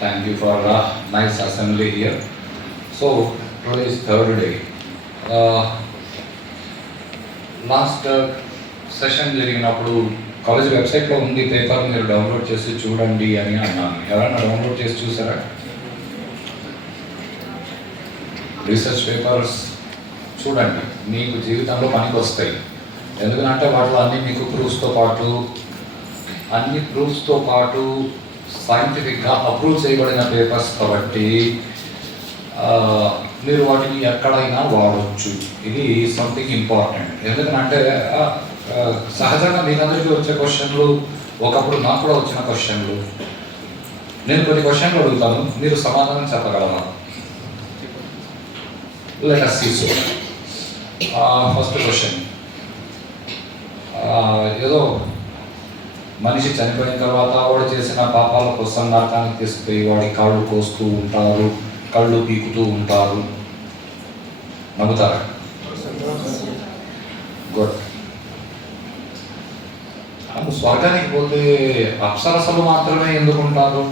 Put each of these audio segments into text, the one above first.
Thank you for a nice assembly here. So today is third day. Last session జరిగినప్పుడు college వెబ్సైట్లో ఉంది paper, మీరు download చేసి చూడండి అని అన్నాను. ఎవరైనా డౌన్లోడ్ చేసి చూసారా? రీసెర్చ్ పేపర్స్ చూడండి, మీకు జీవితంలో పనికి వస్తాయి. ఎందుకంటే వాటిలో అన్ని మీకు ప్రూఫ్స్తో పాటు సైంటిఫిక్గా అప్రూవ్ చేయబడిన పేపర్స్ కాబట్టి మీరు వాటిని ఎక్కడైనా వాడవచ్చు. ఇది సంథింగ్ ఇంపార్టెంట్. ఎందుకంటే సహజంగా మీకు అందరికీ వచ్చే క్వశ్చన్లు, ఒకప్పుడు నాకు కూడా వచ్చిన క్వశ్చన్లు. నేను కొన్ని క్వశ్చన్లు అడుగుతాను, మీరు సమాధానం చెప్పగలరా? Let us see. So first question, ఏదో మనిషి చనిపోయిన తర్వాత వాడు చేసిన పాపాల కోసం నరకానికి తీసుకుపోయి వాడి కాళ్ళు కోస్తూ ఉంటారు, కళ్ళు పీకుతూ ఉంటారు. నమ్ముతారా? గుడ్. స్వర్గానికి పోతే అప్సరసలు మాత్రమే ఎందుకు ఉంటారు?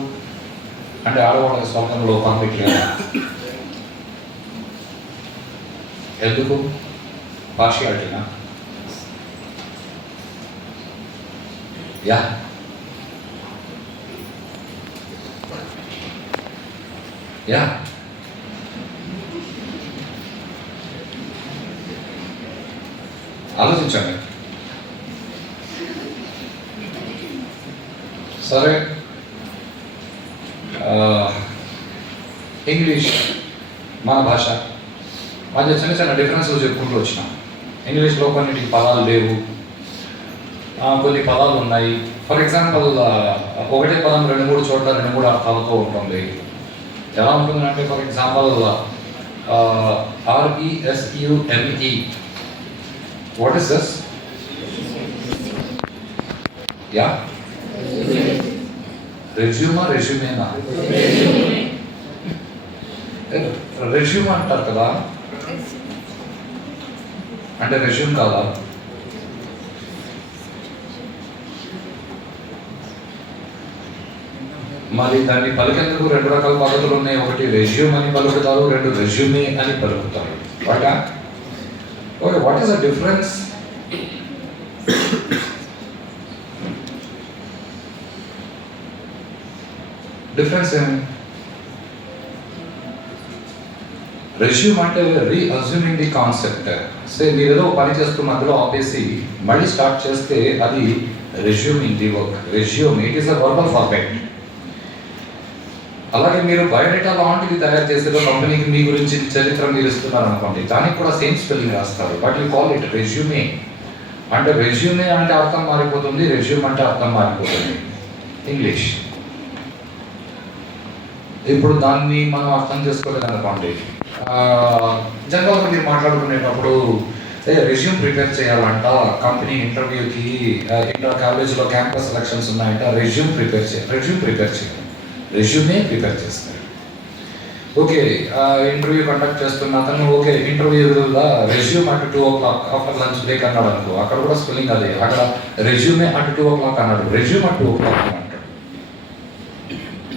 అంటే ఆడవాళ్ళకి స్వర్గంలో పంపించలేదు. ఎందుకు? పార్షియాలిటీనా? Yeah, yeah. ఆలోచించండి. సరే, ఇంగ్లీష్ మన భాష మధ్య చిన్న చిన్న డిఫరెన్స్లు చెప్పుకుంటూ వచ్చినాం. ఇంగ్లీష్లో కొన్నిటికి పదాలు లేవు, కొన్ని పదాలు ఉన్నాయి. ఫర్ ఎగ్జాంపుల్, ఒకటే పదం 2-3 చోట్ల 2-3 అర్థాలతో ఉంటుంది. ఎలా ఉంటుందంటే, for example RESUME. What is this? Yeah, రెజ్యూమా రెజ్యూమేనా? రెజ్యూమ్ అంటారు కదా, అంటే రెజ్యూమ్ కాదా? మరి దాన్ని పలికేందుకు 2 రకాల పద్ధతులు ఉన్నాయి. ఒకటి రెజ్యూమ్ అని పలుకుతారు, 2 రెజ్యూమే అని పలుకుతారు. Okay, what is the difference? Difference ఏమి? రెజ్యూమ్ అంటే రీఅజ్యూమింగ్ ది కాన్సెప్ట్. మీరు ఏదో పని చేస్తూ మధ్యలో ఆపేసి మళ్ళీ స్టార్ట్ చేస్తే అది resuming the work. Resume, it is a verbal format. అలాగే మీరు బయోడేటా లాంటిది తయారు చేసేదో కంపెనీకి మీ గురించి చరిత్ర మీరు ఇస్తున్నారు అనుకోండి, దానికి కూడా సేమ్ స్పెల్లింగ్ రాస్తారు. But you call it resume. అంటే రెజ్యూమే అంటే అర్థం మారిపోతుంది, రెజ్యూమ్ అంటే అర్థం మారిపోతుంది. ఇంగ్లీష్. ఇప్పుడు దాన్ని మనం అర్థం చేసుకోలేదు అనుకోండి, జనరల్గా మీరు మాట్లాడుకునేటప్పుడు రెజ్యూమ్ ప్రిపేర్ చేయాలంట, కంపెనీ ఇంటర్వ్యూకి, ఇంటర్ కాలేజీలో క్యాంపస్ సెలక్షన్స్ ఉన్నాయంట, రెజ్యూమ్ ప్రిపేర్ చేయాలి. రెజ్యూమే ప్రిపేర్ చేస్తారు. ఓకే, ఇంటర్వ్యూ కండక్ట్ చేస్తున్న అతను, okay interview resume at 2 o'clock after lunch break అన్నాడు అనుకో, అక్కడ కూడా స్పెల్లింగ్ అదే. అక్కడ రెజ్యూమే అట్ 2 o'clock అన్నాడు, రెజ్యూమ్ అట్ 2 o'clock అంటాడు.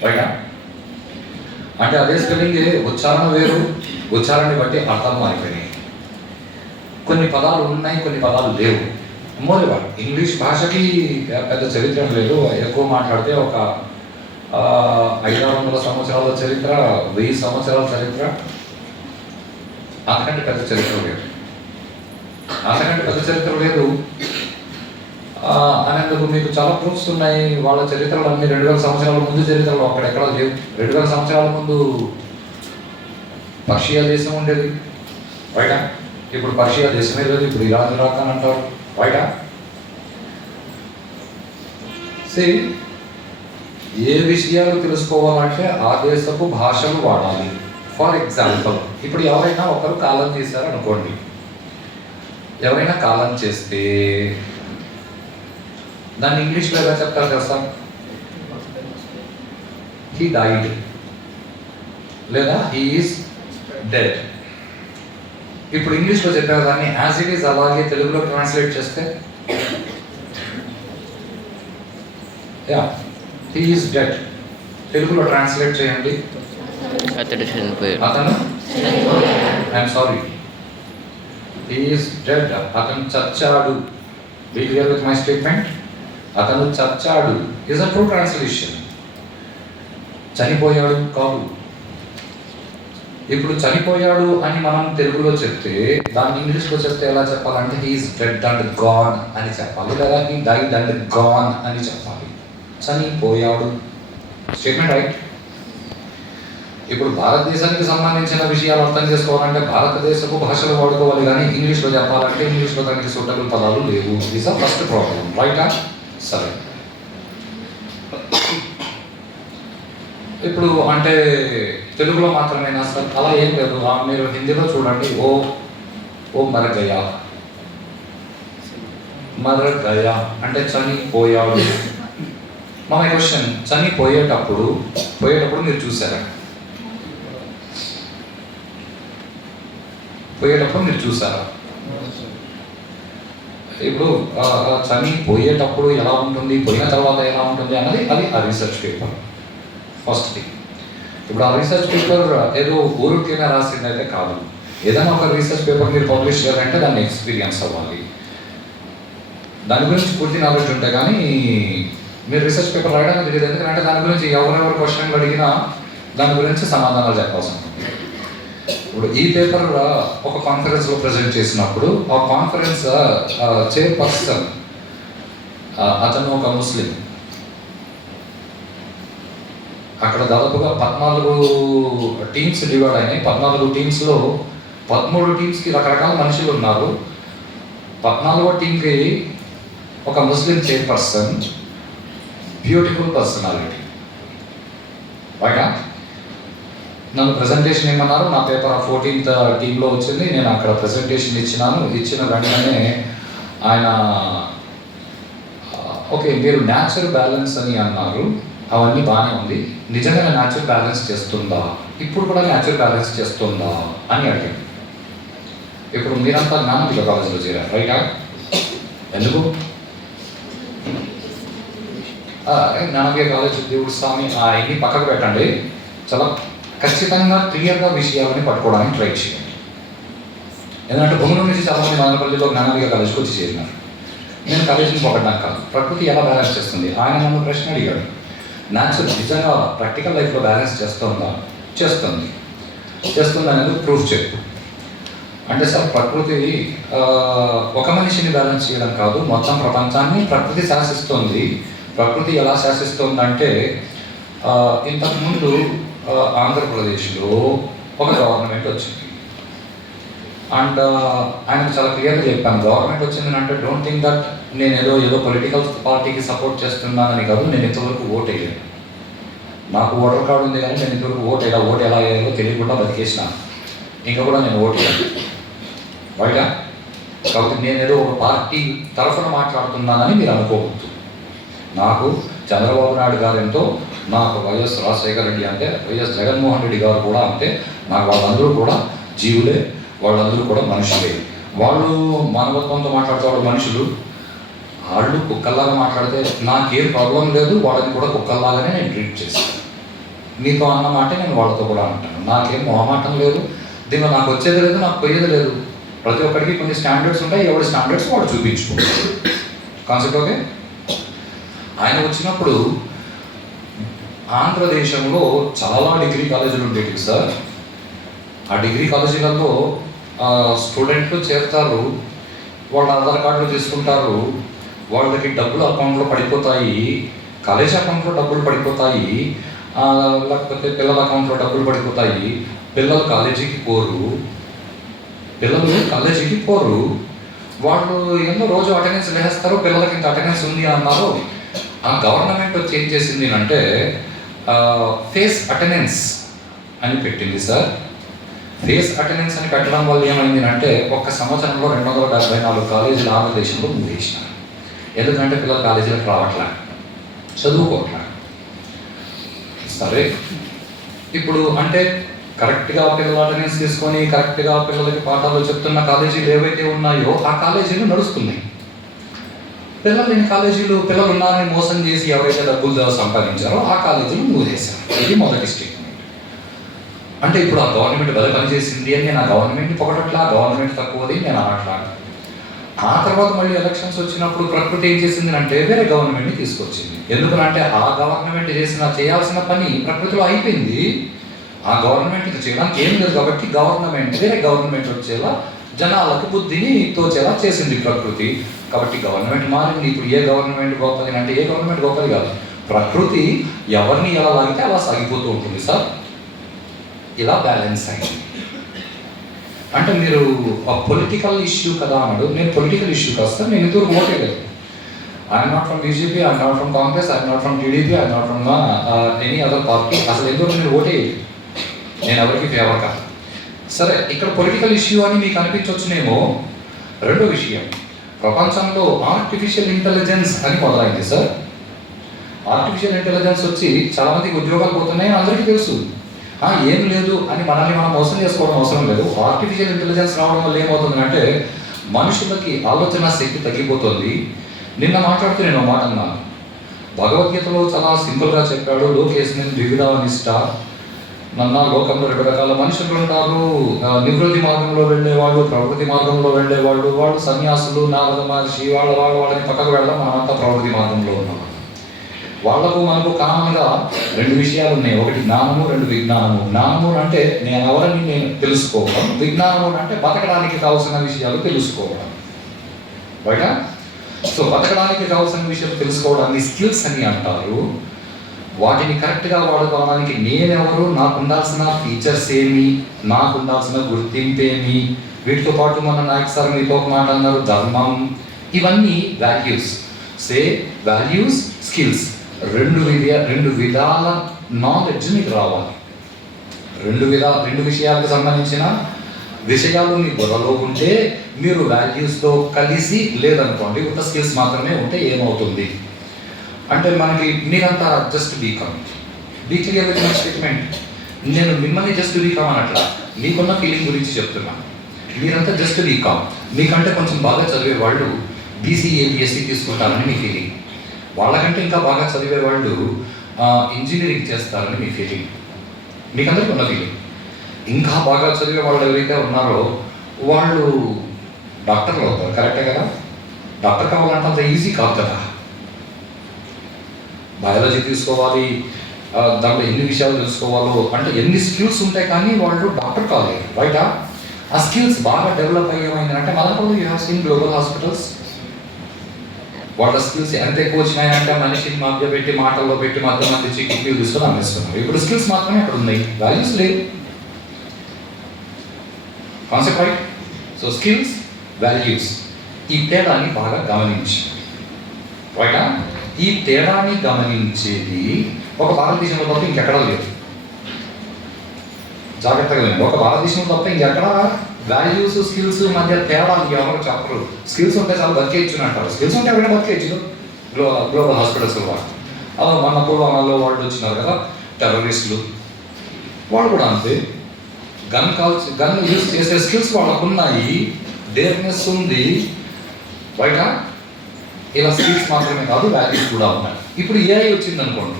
రైటా? అంటే అదే స్పెల్లింగ్, ఉచ్చారణ వేరు, ఉచ్చారణని బట్టి అర్థాలు మారిపోయినాయి. కొన్ని పదాలు ఉన్నాయి, కొన్ని పదాలు లేవు. మోరేవాడు ఇంగ్లీష్ భాషకి పెద్ద చరిత్ర లేదు. ఎక్కువ మాట్లాడితే ఒక 500-600 సంవత్సరాల చరిత్ర, 1000 సంవత్సరాల చరిత్ర, అంతకంటే పెద్ద చరిత్ర లేదు. అనేందుకు మీకు చాలా ప్రూఫ్స్ ఉన్నాయి. వాళ్ళ చరిత్రలు అన్ని 2000 సంవత్సరాల ముందు చరిత్రలు అక్కడెక్కడ లేవు. 2000 సంవత్సరాల ముందు పర్షియా దేశం ఉండేది, బయట. ఇప్పుడు పర్షియా దేశమే లేదు, ఇప్పుడు ఇరాన్ ఇరాక్ అని అంటారు, బయట. ఏ విషయాలు తెలుసుకోవాలంటే ఆ దేశపు భాషలు వాడాలి. ఫర్ ఎగ్జాంపుల్, ఇప్పుడు ఎవరైనా ఒకరు కాలం చేశారు అనుకోండి, ఎవరైనా కాలం చేస్తే దాన్ని ఇంగ్లీష్లో ఎలా చెప్తారు తెలుసా? హీ డైడ్ లేదా హీ ఈస్ డెడ్. ఇప్పుడు ఇంగ్లీష్లో చెప్పారు దాన్ని యాజ్ ఇట్ ఈస్ అలాగే తెలుగులో ట్రాన్స్లేట్ చేస్తే he is dead. తెలుగులో ట్రాన్స్లేట్ చేయండి. అతడు చనిపోయాడు. అతను I'm sorry, he is dead. అతను చచ్చాడు. Be clear with my statement. అతను చచ్చాడు ఈజ్ అ ట్రూ ట్రాన్స్లేషన్. చనిపోయాడు కాదు. ఇప్పుడు చనిపోయాడు అని మనం తెలుగులో చెప్తే దాన్ని ఇంగ్లీష్లో చెప్తే ఎలా చెప్పాలంటే హీఈస్ డెడ్ అండ్ గాన్ అని చెప్పాలి, లేదా హీ డైడ్ అండ్ గాన్ అని చెప్పాలి. చనిపోయాడు స్టేట్మెంట్ రైట్. ఇప్పుడు భారతదేశానికి సంబంధించిన విషయాలు అర్థం చేసుకోవాలంటే భారతదేశపు భాషలు వాడుకోవాలి, కానీ ఇంగ్లీష్లో చెప్పాలంటే ఇంగ్లీష్లో దానికి సూటబుల్ పదాలు లేవు. ఇస్ అ ఫస్ట్ ప్రాబ్లం రైటా? సరే, ఇప్పుడు అంటే తెలుగులో మాత్రమేనా సార్? అలా ఏం లేదు. మీరు హిందీలో చూడండి. ఓ మరగయా, మరగయా అంటే చనిపోయాడు. మన క్వశ్చన్, చనిపోయేటప్పుడు మీరు చూసారా? పోయేటప్పుడు మీరు చూసారా? ఇప్పుడు చనిపోయేటప్పుడు ఎలా ఉంటుంది, పోయిన తర్వాత ఎలా ఉంటుంది అన్నది అది ఆ రీసెర్చ్ పేపర్ ఫస్ట్ థింగ్. ఇప్పుడు ఆ రీసెర్చ్ పేపర్ ఏదో ఊరికైనా రాసింది అయితే కాదు. ఏదైనా ఒక రీసెర్చ్ పేపర్ మీరు పబ్లిష్ చేయాలంటే దాన్ని ఎక్స్పీరియన్స్ అవ్వాలి, దాని గురించి పూర్తి నాలెడ్జ్ ఉంటే కానీ మీరు రీసెర్చ్ పేపర్ రాయడానికి తెలియదు. ఎందుకంటే దాని గురించి ఎవరెవరు క్వశ్చన్లు అడిగినా దాని గురించి సమాధానాలు చెప్పాల్సి ఉంటుంది. ఇప్పుడు ఈ పేపర్ ఒక కాన్ఫరెన్స్లో ప్రజెంట్ చేసినప్పుడు ఆ కాన్ఫరెన్స్ చైర్పర్సన్ అతను ఒక ముస్లిం. అక్కడ దాదాపుగా 14 టీమ్స్ డివైడ్ అయినాయి. 14 టీమ్స్లో 13 టీమ్స్కి రకరకాల మనుషులు ఉన్నారు. 14వ టీంకి ఒక ముస్లిం చైర్పర్సన్, బ్యూటిఫుల్ పర్సనాలిటీ. రైటా? నన్ను ప్రజెంటేషన్ ఏమన్నారు, నా పేపర్ 14th టీంలో వచ్చింది. నేను అక్కడ ప్రజెంటేషన్ ఇచ్చిన వెంటనే ఆయన ఓకే మీరు న్యాచురల్ బ్యాలెన్స్ అని అన్నారు, అవన్నీ బాగానే ఉంది, నిజంగా న్యాచురల్ బ్యాలెన్స్ చేస్తుందా, ఇప్పుడు కూడా న్యాచురల్ బ్యాలెన్స్ చేస్తుందా అని అడిగాను. ఇప్పుడు మీరంతా జ్ఞానపీఠ కాలేజీలో చేరారు రైటా? ఎందుకు? జ్ఞానపీఠ కాలేజ్ దేవుడు స్వామి అవన్నీ పక్కకు పెట్టండి. చాలా ఖచ్చితంగా క్లియర్గా విషయాలని పట్టుకోవడానికి ట్రై చేయండి. ఎందుకంటే భూముల నుంచి చాలామంది మదనపల్లిలో జ్ఞానపీఠ కాలేజ్కి వచ్చి చేరినారు. నేను కాలేజీని పొగడ్డానికి కాదు, ప్రకృతి ఎలా బ్యాలెన్స్ చేస్తుంది. ఆయన నన్ను ప్రశ్న అడిగాడు, న్యాచురల్ నిజంగా ప్రాక్టికల్ లైఫ్లో బ్యాలెన్స్ చేస్తుందా? చేస్తుంది అనేది ప్రూఫ్ చెప్పు అంటే, సార్ ప్రకృతి ఒక మనిషిని బ్యాలెన్స్ చేయడం కాదు, మొత్తం ప్రపంచాన్ని ప్రకృతి శాసిస్తుంది. ప్రకృతి ఎలా శాసిస్తుందంటే ఇంతకుముందు ఆంధ్రప్రదేశ్లో ఒక గవర్నమెంట్ వచ్చింది అండ్ ఆయనకు చాలా క్లియర్గా చెప్పాను, గవర్నమెంట్ వచ్చిందని అంటే డోంట్ థింక్ దట్ నేను ఏదో పొలిటికల్ పార్టీకి సపోర్ట్ చేస్తున్నానని కాదు. నేను ఇంతవరకు ఓట్ వేయలేదు, నాకు ఓటర్ కార్డు ఉంది, కానీ నేను ఇంతవరకు ఓట్ ఎలా వేయాలో తెలియకుండా బతికేసిన, ఇంకా కూడా నేను ఓట్ వేయాలి బయట. కాబట్టి నేను ఏదో ఒక పార్టీ తరఫున మాట్లాడుతున్నానని మీరు అనుకోవద్దు. నాకు చంద్రబాబు నాయుడు గారు ఎంతో, నాకు వైఎస్ రాజశేఖర రెడ్డి అంటే, వైఎస్ జగన్మోహన్ రెడ్డి గారు కూడా అంటే, నాకు వాళ్ళందరూ కూడా జీవులే, వాళ్ళందరూ కూడా మనుషులే. వాళ్ళు మానవత్వంతో మాట్లాడతారు మనుషులు, వాళ్ళు కుక్కల్లాగా మాట్లాడితే నాకేం ప్రాబ్లం లేదు, వాళ్ళని కూడా కుక్కల్లాగానే నేను ట్రీట్ చేస్తాను. నీతో అన్న మాట నేను వాళ్ళతో కూడా అంటాను, నాకేం మొహమాటం లేదు, దీనిలో నాకు వచ్చేది లేదు, నాకు పోయేది లేదు. ప్రతి ఒక్కరికి కొన్ని స్టాండర్డ్స్ ఉంటాయి, ఎవరి స్టాండర్డ్స్ వాడు చూపించుకుంటారు. Concept okay. ఆయన వచ్చినప్పుడు ఆంధ్రదేశంలో చాలా డిగ్రీ కాలేజీలు ఉండేవి సార్. ఆ డిగ్రీ కాలేజీలలో స్టూడెంట్లు చేరుతారు, వాళ్ళ ఆధార్ కార్డులు తీసుకుంటారు, వాళ్ళకి డబ్బులు అకౌంట్లో పడిపోతాయి, కాలేజ్ అకౌంట్లో డబ్బులు పడిపోతాయి, లేకపోతే పిల్లల అకౌంట్లో డబ్బులు పడిపోతాయి. పిల్లలు కాలేజీకి పోరు, వాళ్ళు ఎన్నో రోజు అటెండెన్స్ వేస్తారు, పిల్లలకి ఇంత అటెండెన్స్ ఉంది అన్నారు. ఆ గవర్నమెంట్ వచ్చి ఏం చేసింది అంటే ఫేస్ అటెండెన్స్ అని పెట్టింది సార్. ఫేస్ అటెండెన్స్ అని పెట్టడం వల్ల ఏమైంది అంటే ఒక్క సంవత్సరంలో 274 కాలేజీలు ఆంధ్రదేశంలో మూసేసినారు. ఎందుకంటే పిల్లలు కాలేజీలకు రావట్లే, చదువుకోవట్లే. సరే, ఇప్పుడు అంటే కరెక్ట్గా పిల్లల అటెండెన్స్ తీసుకొని కరెక్ట్గా పిల్లలకి పాఠాలు చెప్తున్న కాలేజీలు ఏవైతే ఉన్నాయో ఆ కాలేజీలు నడుస్తున్నాయి. పిల్లలు లేని కాలేజీలు పిల్లలు ఉన్నారని మోసం చేసి ఎవరైతే డబ్బులు సంపాదించారో ఆ కాలేజీలు మూసేశారు. ఇది మొదటి స్టేట్మెంట్. అంటే ఇప్పుడు ఆ గవర్నమెంట్ బలి పని చేసింది అని నేను ఆ గవర్నమెంట్ పొగడట్లా, గవర్నమెంట్ తక్కువది నేను అనట్లా. ఆ తర్వాత మళ్ళీ ఎలక్షన్స్ వచ్చినప్పుడు ప్రకృతి ఏం చేసింది అంటే వేరే గవర్నమెంట్ని తీసుకొచ్చింది. ఎందుకంటే ఆ గవర్నమెంట్ చేయాల్సిన పని ప్రకృతిలో అయిపోయింది. ఆ గవర్నమెంట్ చేయడానికి ఏం లేదు కాబట్టి వేరే గవర్నమెంట్ వచ్చేలా జనాలకు బుద్ధిని తోచేలా చేసింది ప్రకృతి. కాబట్టి గవర్నమెంట్ మారింది. ఇప్పుడు ఏ గవర్నమెంట్ గొప్పది అంటే ఏ గవర్నమెంట్ గొప్పది కాదు. ప్రకృతి ఎవరిని ఎలా లాగితే అలా సాగిపోతూ ఉంటుంది సార్. ఇలా బ్యాలెన్స్ అయింది. అంటే మీరు ఆ పొలిటికల్ ఇష్యూ కదా అన్నాడు. నేను పొలిటికల్ ఇష్యూ కాదు సార్, నేను ఇంతవరకు ఓటే లేదు. I'm not from BJP, I'm not from Congress, I'm not from TDP, I'm not from any other party. అసలు ఎందుకు నేను ఓటే నేను ఎవరికి ఫేవర్ కాదు. సరే, ఇక్కడ పొలిటికల్ ఇష్యూ అని మీకు అనిపించవచ్చునేమో. రెండో విషయం, ప్రపంచంలో ఆర్టిఫిషియల్ ఇంటెలిజెన్స్ అని మొదలైంది సార్. ఆర్టిఫిషియల్ ఇంటెలిజెన్స్ వచ్చి చాలా మందికి ఉద్యోగాలు పోతున్నాయి, అందరికీ తెలుసు. ఏం లేదు అని మనల్ని మనం మోసం చేసుకోవడం అవసరం లేదు. ఆర్టిఫిషియల్ ఇంటెలిజెన్స్ రావడం వల్ల ఏమవుతుందంటే మనుషులకి ఆలోచన శక్తి తగ్గిపోతుంది. నిన్న మాట్లాడుతూ నేను మాట అన్నాను, భగవద్గీతలో చాలా సింపుల్గా చెప్పాడు, లోకేస్మిన్ ద్వివిధ నిష్ట. లోకంలో 2 రకాల మనుషులు ఉంటారు. నివృత్తి మార్గంలో వెళ్ళేవాళ్ళు, ప్రవృత్తి మార్గంలో వెళ్ళేవాళ్ళు. వాళ్ళు సన్యాసులు, నారద మహర్షి, వాళ్ళని పక్కకు వెళ్ళడం, మనమంతా ప్రవృత్తి మార్గంలో ఉన్నాం. వాళ్ళకు మనకు కామన్గా 2 విషయాలు ఉన్నాయి. ఒకటి జ్ఞానము, 2 విజ్ఞానము. జ్ఞానము అంటే నేను ఎవరిని నేను తెలుసుకోవడం, విజ్ఞానము అంటే బతకడానికి కావాల్సిన విషయాలు తెలుసుకోవడం. బయట సో బతకడానికి కావాల్సిన విషయాలు తెలుసుకోవడాన్ని స్కిల్స్ అని అంటారు. వాటిని కరెక్ట్గా వాడుకోవడానికి నేనెవరు, నాకు ఉండాల్సిన ఫీచర్స్ ఏమి, నాకు ఉండాల్సిన గుర్తింపు ఏమి, వీటితో పాటు మన నాయక్ సార్ మీతో ఒక మాట అన్నారు, ధర్మం. ఇవన్నీ వాల్యూస్. వాల్యూస్, స్కిల్స్, 2 విధాల నాలెడ్జ్ మీకు రావాలి. 2 విషయాలకు సంబంధించిన విషయాలు మీ బుర్రలో ఉంటే మీరు వాల్యూస్తో కలిసి, లేదనుకోండి ఒక స్కిల్స్ మాత్రమే ఉంటే ఏమవుతుంది అంటే మనకి మీరంతా just become, be clear with my statement. నేను మిమ్మల్ని జస్ట్ బీకామ్ అనట్లా, మీకున్న ఫీలింగ్ గురించి చెప్తున్నాను. మీరంతా జస్ట్ బీకామ్, మీకంటే కొంచెం బాగా చదివే వాళ్ళు బీసీఏ, బీఎస్సీ తీసుకుంటారని మీ ఫీలింగ్. వాళ్ళకంటే ఇంకా బాగా చదివే వాళ్ళు ఇంజనీరింగ్ చేస్తారని మీ ఫీలింగ్. మీకందరికీ ఉన్న ఫీలింగ్. ఇంకా బాగా చదివే వాళ్ళు ఎవరైతే ఉన్నారో వాళ్ళు డాక్టర్లు అవుతారు. కరెక్టే కదా? డాక్టర్ కావాలంటే అంత ఈజీ కాదు కదా. బయాలజీ తీసుకోవాలి, దాంట్లో ఎన్ని విషయాలు తెలుసుకోవాలో, అంటే ఎన్ని స్కిల్స్ ఉంటాయి, కానీ వాళ్ళు డాక్టర్ కాలేదు. బయట ఆ స్కిల్స్ బాగా డెవలప్ అయ్యేమైందంటే మనకు you have seen global hospitals. వాళ్ళ స్కిల్స్ ఎంత ఎక్కువ వచ్చినాయంటే మనిషిని మధ్య పెట్టి, మాటల్లో పెట్టి మధ్య చికిత్సలు తీసుకొని అమ్మేస్తున్నారు. ఇప్పుడు స్కిల్స్ మాత్రమే అక్కడ ఉన్నాయి, వాల్యూస్ లేవు. Concept right? So skills, values, ఈ తేడాన్ని బాగా గమనించి రైటా? ఈ తేడాన్ని గమనించేది ఒక భారతదేశంలో తప్ప ఇంకెక్కడా లేదు. జాగ్రత్తగా లేదు. ఒక భారతదేశంలో తప్ప ఇంకెక్కడ వాల్యూస్, స్కిల్స్ మధ్య తేడాలు ఎవరు చెప్పరు. స్కిల్స్ ఉంటే చాలా బతికేయచ్చు అంటారు. స్కిల్స్ ఉంటే ఎవరైనా బతికేయచ్చు. గ్లోబల్ హాస్పిటల్స్ వాళ్ళు అలా మన పుల్వామాలో వాళ్ళు వచ్చినారు కదా టెర్రరిస్టులు, వాళ్ళు కూడా అంతే. గన్ యూజ్ చేసే స్కిల్స్ వాళ్ళకు ఉన్నాయి, డేర్నెస్ ఉంది. బయట ఇలా స్కిల్స్ మాత్రమే కాదు, వాల్యూస్ కూడా ఉన్నాయి. ఇప్పుడు ఏఐ వచ్చింది అనుకోండి,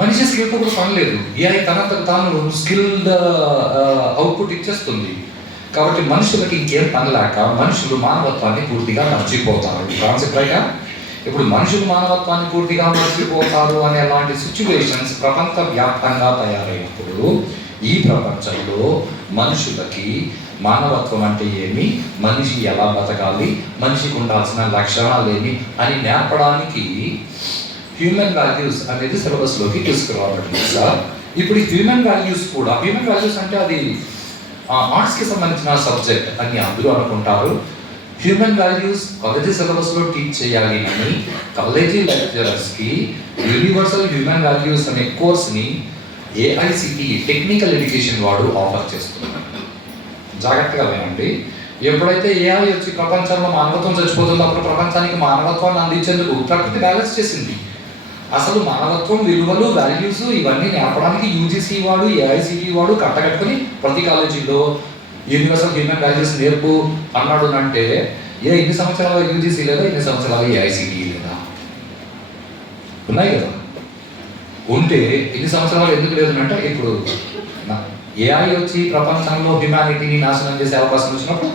మనిషి స్కిల్తో కూడా పని లేదు. ఏఐ తాను స్కిల్డ్ అవుట్పుట్ ఇచ్చేస్తుంది. కాబట్టి మనుషులకి ఇంకేం పని లేక మనుషులు మానవత్వాన్ని పూర్తిగా మర్చిపోతారు. కాన్సెప్ట్ రైటా? ఇప్పుడు మనుషులు మానవత్వాన్ని పూర్తిగా మర్చిపోతారు అనే అలాంటి సిచ్యువేషన్స్ ప్రపంచ వ్యాప్తంగా తయారైనప్పుడు ఈ ప్రపంచంలో మనుషులకి మానవత్వం అంటే ఏమి, మనిషి ఎలా బతకాలి, మనిషికి ఉండాల్సిన లక్షణాలు ఏమి అని నేర్పడానికి హ్యూమన్ వాల్యూస్ అనేది సిలబస్లోకి తీసుకురావబడింది సార్. ఇప్పుడు ఈ హ్యూమన్ వాల్యూస్ కూడా, హ్యూమన్ వాల్యూస్ అంటే అది ఆర్ట్స్కి సంబంధించిన సబ్జెక్ట్ అని అందరూ అనుకుంటారు. హ్యూమన్ వాల్యూస్ కాలేజీ సిలబస్లో టీచ్ చేయాలి అని కాలేజీ లెక్చరర్స్కి యూనివర్సల్ హ్యూమన్ వాల్యూస్ అనే కోర్స్ని ఏఐసిటి టెక్నికల్ ఎడ్యుకేషన్ వాడు ఆఫర్ చేస్తున్నారు. జాగ్రత్తగా వినండి. ఎప్పుడైతే ఏఐ వచ్చి ప్రపంచంలో మానవత్వం చచ్చిపోతుందో అప్పుడు ప్రపంచానికి మానవత్వాన్ని అందించేందుకు ప్రకృతి బ్యాలెన్స్ చేసింది. అసలు మానవత్వం, విలువలు, వాల్యూస్ ఇవన్నీ నేర్పడానికి యూజీసీ వాడు, ఏఐసిటి వాడు కట్టగట్టుకుని ప్రతి కాలేజీలో యూనివర్సల్ హ్యూమన్ వాల్యూస్ నేర్పు అన్నాడు అంటే ఇన్ని సంవత్సరాల యూజీసీ లేదా, ఇన్ని సంవత్సరాల ఏఐసిటి లేదా? ఉన్నాయి కదా. ఉంటే ఇన్ని సంవత్సరాలు ఎందుకు లేదు అంటే, ఇప్పుడు ఏఐ వచ్చి ప్రపంచంలో హ్యుమానిటీని నాశనం చేసే అవకాశం వచ్చినప్పుడు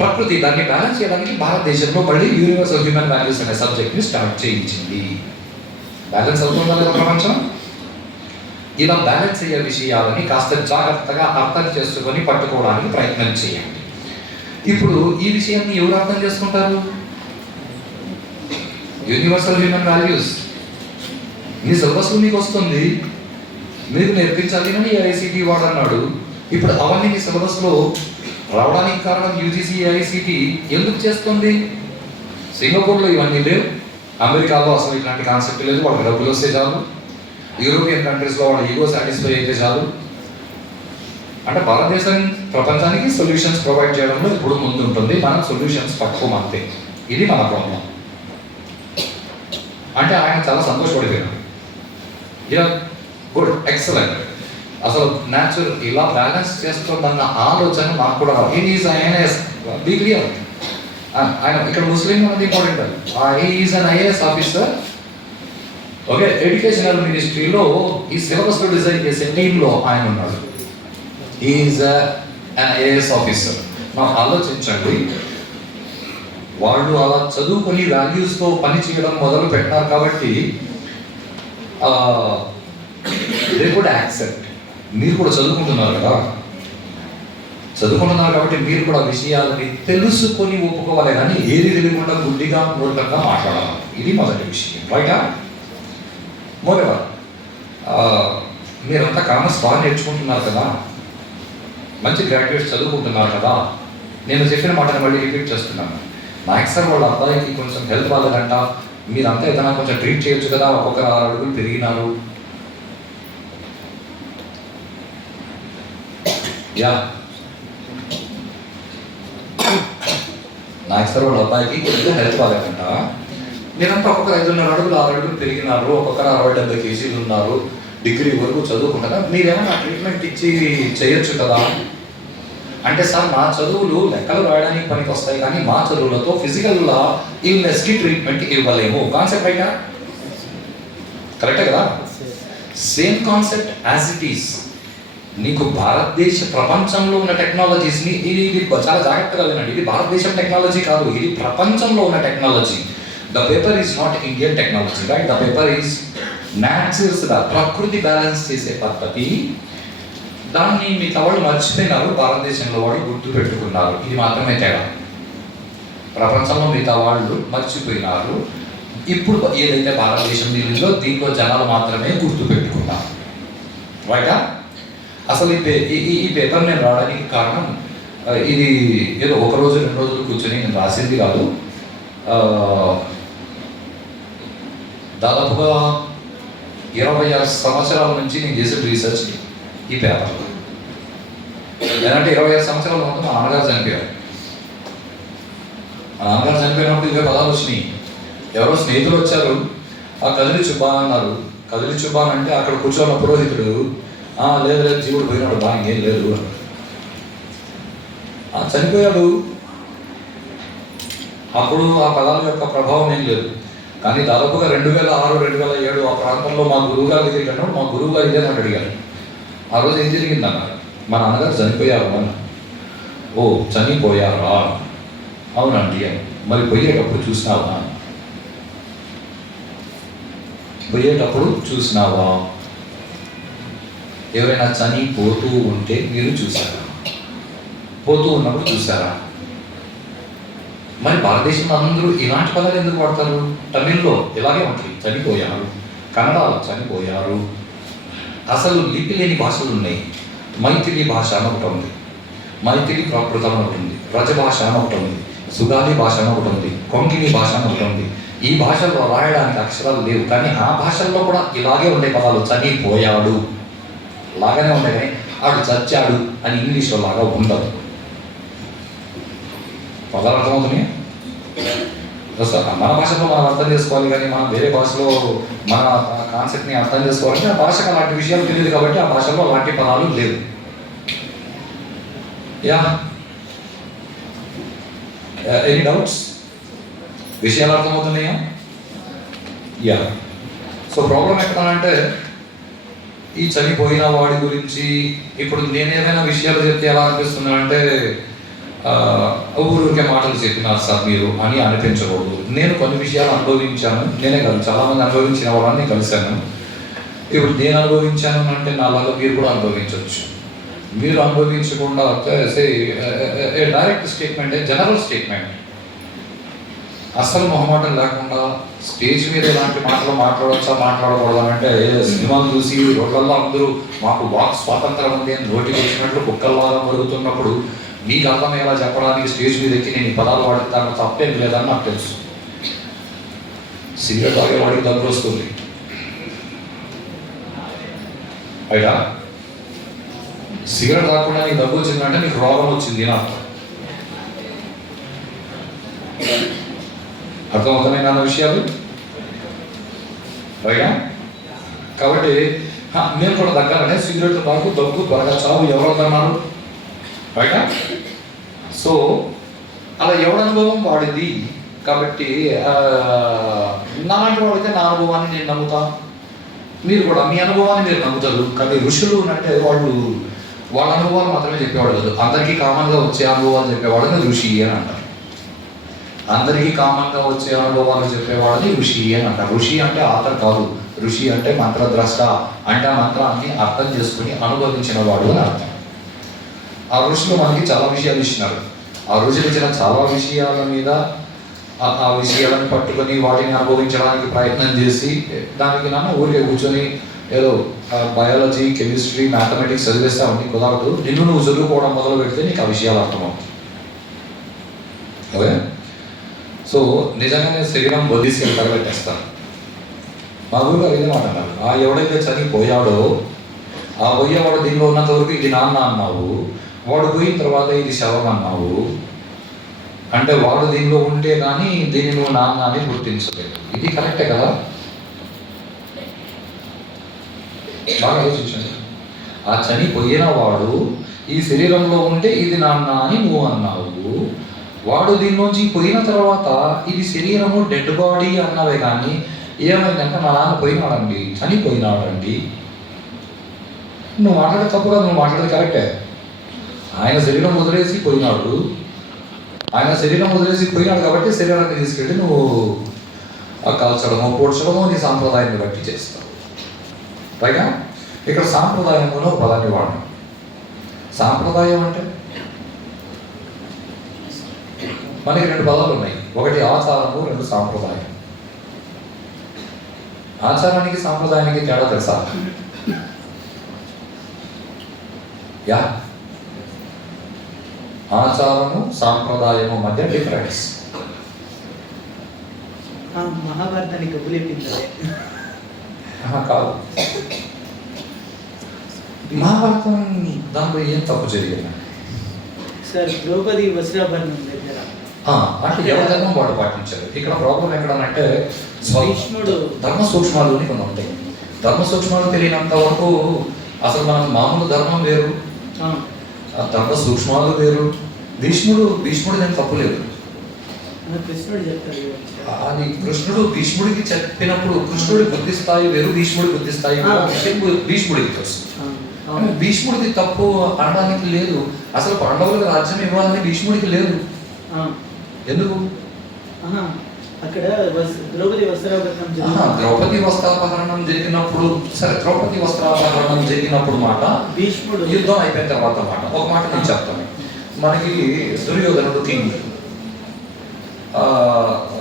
ప్రకృతి దాన్ని బ్యాలెన్స్ చేయడానికి భారతదేశంలో మళ్ళీ యూనివర్సల్ హ్యూమన్ వాల్యూస్ అనే సబ్జెక్ట్ని స్టార్ట్ చేయించింది. బ్యాలెన్స్ అవుతుందా లేదా ప్రపంచం? ఇలా బ్యాలెన్స్ అయ్యే విషయాలని కాస్త జాగ్రత్తగా అర్థం చేసుకొని పట్టుకోవడానికి ప్రయత్నం చేయండి. ఇప్పుడు ఈ విషయాన్ని ఎవరు అర్థం చేసుకుంటారు? యూనివర్సల్ హ్యూమన్ వాల్యూస్ మీ సిలబస్లో మీకు వస్తుంది, మీకు నేర్పించాలి అని ఏఐసిటి వాడు అన్నాడు. ఇప్పుడు అవన్నీ మీ సిలబస్లో రావడానికి కారణం యూజీసీ ఏఐసిటి ఎందుకు చేస్తుంది? సింగపూర్లో ఇవన్నీ లేవు, అమెరికాలో అసలు ఇట్లాంటి కాన్సెప్ట్ లేదు, వాళ్ళకి డబ్బులు వస్తే చాలు, యూరోపియన్ కంట్రీస్లో వాళ్ళ ఈగో సాటిస్ఫై అయితే చాలు. అంటే భారతదేశం ప్రపంచానికి సొల్యూషన్స్ ప్రొవైడ్ చేయడంలో ఇప్పుడు ముందు ఉంటుంది, మనం సొల్యూషన్స్ పట్టుకోమంతే. ఇది మన ప్రాబ్లం. అంటే ఆయన చాలా సంతోషపడిపోయాడు. ఇలా గుడ్, ఎక్సలెంట్, అసలు న్యాచురల్ ఇలా బ్యాలెన్స్ చేస్తుందన్న ఆలోచన నాకు కూడా ఈజ్ ఐఎన్ఎస్ బీ క్లియర్. ఆయన ఇక్కడ ముస్లిం అనేది important. Is an IAS officer. Okay, educational మినిస్ట్రీలో ఈ సిలబస్లో డిజైన్ చేసే టీంలో ఆయన ఉన్నాడు. Is an IAS officer. నాకు ఆలోచించండి, వాళ్ళు అలా చదువుకొని వాల్యూస్తో పని చేయడం మొదలు పెట్టినారు కాబట్టి దే కుడ్ యాక్సెప్ట్. మీరు కూడా చదువుకుంటున్నారు కదా, చదువుకుంటున్నారు కాబట్టి మీరు కూడా విషయాలని తెలుసుకొని ఒప్పుకోవాలి, కానీ ఏది తెలియకుండా గుడ్డిగా మూఢంగా మాట్లాడాలి. ఇది మొదటి విషయం. రైటా? మోరెవర్ మీరంతా కామర్స్ బాగా నేర్చుకుంటున్నారు కదా, మంచి గ్రాడ్యుయేట్స్ చదువుకుంటున్నారు కదా. నేను చెప్పిన మాటను మళ్ళీ రిపీట్ చేస్తున్నాను. మ్యాథ్స్ సార్ వాళ్ళ అబ్బాయికి కొంచెం హెల్త్ బాగాలేదంట, మీరంతా ఏదైనా కొంచెం ట్రీట్ చేయొచ్చు కదా, ఒక్కొక్కరు 6 అడుగులు పెరిగినారు. యా, మ్యాథ్స్ సార్ వాళ్ళ అబ్బాయికి కొంచెం హెల్త్ బాగాలేదంట, మీరంతా ఒక్కొక్కరు 5.5 అడుగులు 6 అడుగులు పెరిగినారు, ఒక్కొక్కరు 60-70 కేజీలు ఉన్నారు, డిగ్రీ వరకు చదువుకుంటారా, మీరేమైనా ట్రీట్మెంట్ ఇచ్చి చేయొచ్చు కదా. అంటే సార్ మా చదువులు లెక్కలు రాయడానికి పనికి వస్తాయి, కానీ మా చదువులతో ఫిజికల్ ఇల్నెస్కి ట్రీట్మెంట్ ఇవ్వలేము. కాన్సెప్ట్ రైటా? కరెక్టే కదా? Same concept as it is. నీకు భారతదేశ ప్రపంచంలో ఉన్న టెక్నాలజీస్ని, ఇది చాలా జాగ్రత్తగా వినండి, ఇది భారతదేశం టెక్నాలజీ కాదు, ఇది ప్రపంచంలో ఉన్న technology. The paper is not Indian technology, right? The paper is న్యాచురల్స్గా ప్రకృతి బ్యాలెన్స్ చేసే పద్ధతి. దాన్ని మిగతా వాళ్ళు మర్చిపోయినారు, భారతదేశంలో వాళ్ళు గుర్తు పెట్టుకున్నారు. ఇది మాత్రమే తేడా. ప్రపంచంలో మిగతా వాళ్ళు మర్చిపోయినారు. ఇప్పుడు ఏదైతే భారతదేశం దీనిలో దీంట్లో జనాలు మాత్రమే గుర్తు పెట్టుకున్నారు. రైటా? అసలు ఈ పేపర్ నేను రావడానికి కారణం, ఇది ఏదో 1 రోజు 2 రోజులు కూర్చొని నేను రాసింది కాదు. దాదాపుగా 26 సంవత్సరాల నుంచి నేను చేసిన రీసెర్చ్ ఈ పేపర్లో. లేదంటే 25 సంవత్సరాల ముందు మా నాన్నగారు చనిపోయారు. మా నాన్నగారు చనిపోయినప్పుడు ఇవే పదాలు వచ్చినాయి. ఎవరో స్నేహితులు వచ్చారు, ఆ కదిలి చుబ్బా అన్నారు. కదిలి చుబ్బా అంటే అక్కడ కూర్చోన్న పురోహితుడు, లేదు లేదు జీవుడు పోయినాడు, బాగా ఏం లేదు, చనిపోయాడు. అప్పుడు ఆ పదాల యొక్క ప్రభావం ఏం లేదు. కానీ దాదాపుగా 2006, 2007 ఆ ప్రాంతంలో మా గురువు గారి దగ్గరికి అన్నాడు. మా గురువు గారు ఇదేనని అడిగారు. ఆ రోజు ఏం జరిగింది అన్నారు. మా నాన్నగారు చనిపోయారు అన్న. ఓ, చనిపోయారా? అవునండి. మరి పోయేటప్పుడు చూసినావా? పోయేటప్పుడు చూసినావా? ఎవరైనా చనిపోతూ ఉంటే మీరు చూసారా? పోతూ ఉన్నప్పుడు చూసారా? మరి భారతదేశంలో అందరూ ఇలాంటి పదాలు ఎందుకు వాడతారు? తమిళ్లో ఇలాగే ఉంటుంది, చనిపోయారు. కన్నడలో చనిపోయారు. అసలు లిపి లేని భాషలు ఉన్నాయి. మైథిలి భాష అని ఒకటి ఉంది, మైథిలి ప్రాకృతం అని ఒకటి ఉంది, వ్రజభాష అని ఒకటి ఉంది, సుగాలి భాష అని ఒకటి ఉంది, కొంకిని భాష అని ఒకటి ఉంది. ఈ భాషల్లో రాయడానికి అక్షరాలు లేవు, కానీ ఆ భాషల్లో కూడా ఇలాగే ఉండే పదాలు. చనిపోయాడు లాగానే ఉండే, కానీ ఆడు చచ్చాడు అని ఇంగ్లీష్లో లాగా ఉండదు. పదాలు అర్థమవుతున్నాయి. మన భాషలో మనం అర్థం చేసుకోవాలి, కానీ మనం వేరే భాషలో మన కాన్సెప్ట్ని అర్థం చేసుకోవాలంటే ఆ భాషకు అలాంటి విషయాలు తెలియదు కాబట్టి ఆ భాషలో అలాంటి పదాలు లేవు. Yeah, any doubts? విషయాలు అర్థమవుతున్నాయా? యా. సో ప్రాబ్లం ఎక్కడ అంటే ఈ చనిపోయిన వాడి గురించి ఇప్పుడు నేను ఏదైనా విషయాలు చెప్తే ఎలా అనిపిస్తుంది అంటే ఊరికే మాటలు చెప్పినారు సార్ మీరు అని అనిపించకూడదు. నేను కొన్ని విషయాలు అనుభవించాను, నేనే కాదు చాలామంది అనుభవించిన వాళ్ళని కలిశాను. ఇప్పుడు నేను అనుభవించాను అంటే నా వల్ల మీరు కూడా అనుభవించవచ్చు. మీరు అనుభవించకుండా డైరెక్ట్ స్టేట్మెంట్, జనరల్ స్టేట్మెంట్, అస్సలు మొహమాటం లేకుండా స్టేజ్ మీద ఇలాంటి మాటలు మాట్లాడవచ్చా మాట్లాడకూడదా అంటే సినిమాలు చూసి రోడ్లలో అందరూ మాకు వాక్ స్వాతంత్రం ఉంది అని నోటికి వచ్చినట్లు కుక్కల్లాగా మరుగుతున్నప్పుడు మీకు అర్థమయ్యేలా చెప్పడానికి స్టేజ్ మీద ఎక్కి నేను ఈ పదాలు వాడతాను తప్పేం లేదని నాకు తెలుసు. సిగరెట్ తాగే వాడికి దగ్గర వస్తుంది అయినా సిగరెట్ తాగకుండా నీకు దగ్గు వచ్చిందంటే నీకు రోగం వచ్చింది అని అర్థం. అర్థమవుతున్నాయి అన్న విషయాలు రైనా? కాబట్టి నేను కూడా దగ్గరనే సిగరెట్ తాగు దగ్గు త్వరగా చావు ఎవరు అన్నారు రైనా? సో అలా ఎవరి అనుభవం వాడింది కాబట్టి నాలాంటి వాడితే నా అనుభవాన్ని నేను నమ్ముతా, మీరు కూడా మీ అనుభవాన్ని మీరు నమ్ముతారు. కానీ ఋషులు అంటే వాళ్ళ అనుభవాలు మాత్రమే చెప్పేవాడు కాదు, అందరికీ కామన్గా వచ్చే అనుభవాలు చెప్పేవాళ్ళని ఋషి అని అంటారు. అందరికీ కామన్గా వచ్చే అనుభవాలు చెప్పేవాళ్ళని ఋషి అని అంటారు. ఋషి అంటే ఆథర్ కాదు, ఋషి అంటే మంత్రద్రష్ట, అంటే ఆ మంత్రాన్ని అర్థం చేసుకుని అనుభవించిన వాడు అని అర్థం. ఆ ఋషులు మనకి చాలా విషయాలు ఇచ్చినారు. ఆ ఋషులు ఇచ్చిన చాలా విషయాల మీద ఆ విషయాలను పట్టుకొని వాటిని అనుభవించడానికి ప్రయత్నం చేసి దానికి ఊరికే కూర్చొని ఏదో బయాలజీ, కెమిస్ట్రీ, మ్యాథమెటిక్స్ చదివేస్తా ఉంది కుదరదు. నువ్వు చదువుకోవడం మొదలు పెడితే నీకు ఆ విషయాలు అర్థమవుతాయి. ఓకే, సో నిజంగానే శరీరం బొద్దిసి తగలెట్టేస్తారు. మా ఊరిలో ఇదే మాట అన్నారు, ఎవడైతే చనిపోయాడో ఆ పోయేవాడు దీనిలో ఉన్నంత వరకు ఇది నాన్న అన్నావు, వాడు పోయిన తర్వాత ఇది శవం అన్నావు. అంటే వాడు దీనిలో ఉంటే కానీ దీన్ని నువ్వు నాన్న అని గుర్తించలేదు. ఇది కరెక్టే కదా? బాగా ఆలోచించండి. ఆ చనిపోయిన వాడు ఈ శరీరంలో ఉంటే ఇది నాన్న అని నువ్వు అన్నావు, వాడు దీనిలోంచి పోయిన తర్వాత ఇది శరీరము డెడ్ బాడీ అన్నావే కానీ ఏమైందంటే మా నాన్న పోయినాడండి, చనిపోయినాడండి. నువ్వు మాట్లాడే తప్పు కాదు, నువ్వు మాట్లాడేది కరెక్టే. ఆయన శరీరం వదిలేసి పోయినాడు, ఆయన శరీరం వదిలేసి పోయినాడు కాబట్టి శరీరాన్ని తీసుకెళ్ళి నువ్వు కాల్చడమో పోడ్చడమో నీ సాంప్రదాయాన్ని బట్టి చేస్తావు. పైగా ఇక్కడ సాంప్రదాయంలో పదాన్ని వాడడం. సాంప్రదాయం అంటే మనకి రెండు పదాలు ఉన్నాయి, ఒకటి ఆచారము, రెండు సాంప్రదాయం. ఆచారానికి సాంప్రదాయానికి తేడా తెలుసా? యా, ఆచారము సాంప్రదాయము మధ్య డిఫరెన్స్. మహాభారతాన్ని కబులేపించాలి కాదు. మహాభారతం దాంట్లో ఏం తప్పు జరిగింది సార్? ద్రౌపది వస్త్రాభరణం దగ్గర అంటే ఎవరి ధర్మం వాడు పాటించారు. ఇక్కడ ప్రాబ్లం ఎక్కడనంటే భీష్ముడు ధర్మ సూక్ష్మాలు కొన్ని ఉంటాయి. ధర్మ సూక్ష్మాలు తెలియనంత వరకు అసలు మనం మామూలు ధర్మం వేరు, ధర్మ సూక్ష్మాలు వేరు. భీష్ముడు నేను తప్పు లేదు, కృష్ణుడు చెప్తాడు. అది కృష్ణుడు భీష్ముడికి చెప్పినప్పుడు కృష్ణుడి బుద్ధి స్థాయి వేరు, భీష్ముడి బుద్ధి స్థాయి భీష్ముడికి తెలుసు. భీష్ముడికి తప్పు అనడానికి లేదు. అసలు పాండవులకు రాజ్యం ఇవ్వాలని భీష్ముడికి లేదు. ఎందుకు? అక్కడ ద్రౌపది వస్త్రాపహరణం జరిగినప్పుడు, సరే ద్రౌపది వస్త్రాపహరణం జరిగినప్పుడు మాట భీష్ముడు, యుద్ధం అయిపోయిన తర్వాత మాట ఒక మాట నేను చెప్తాను. మనకి దుర్యోధనుడు కింగ్,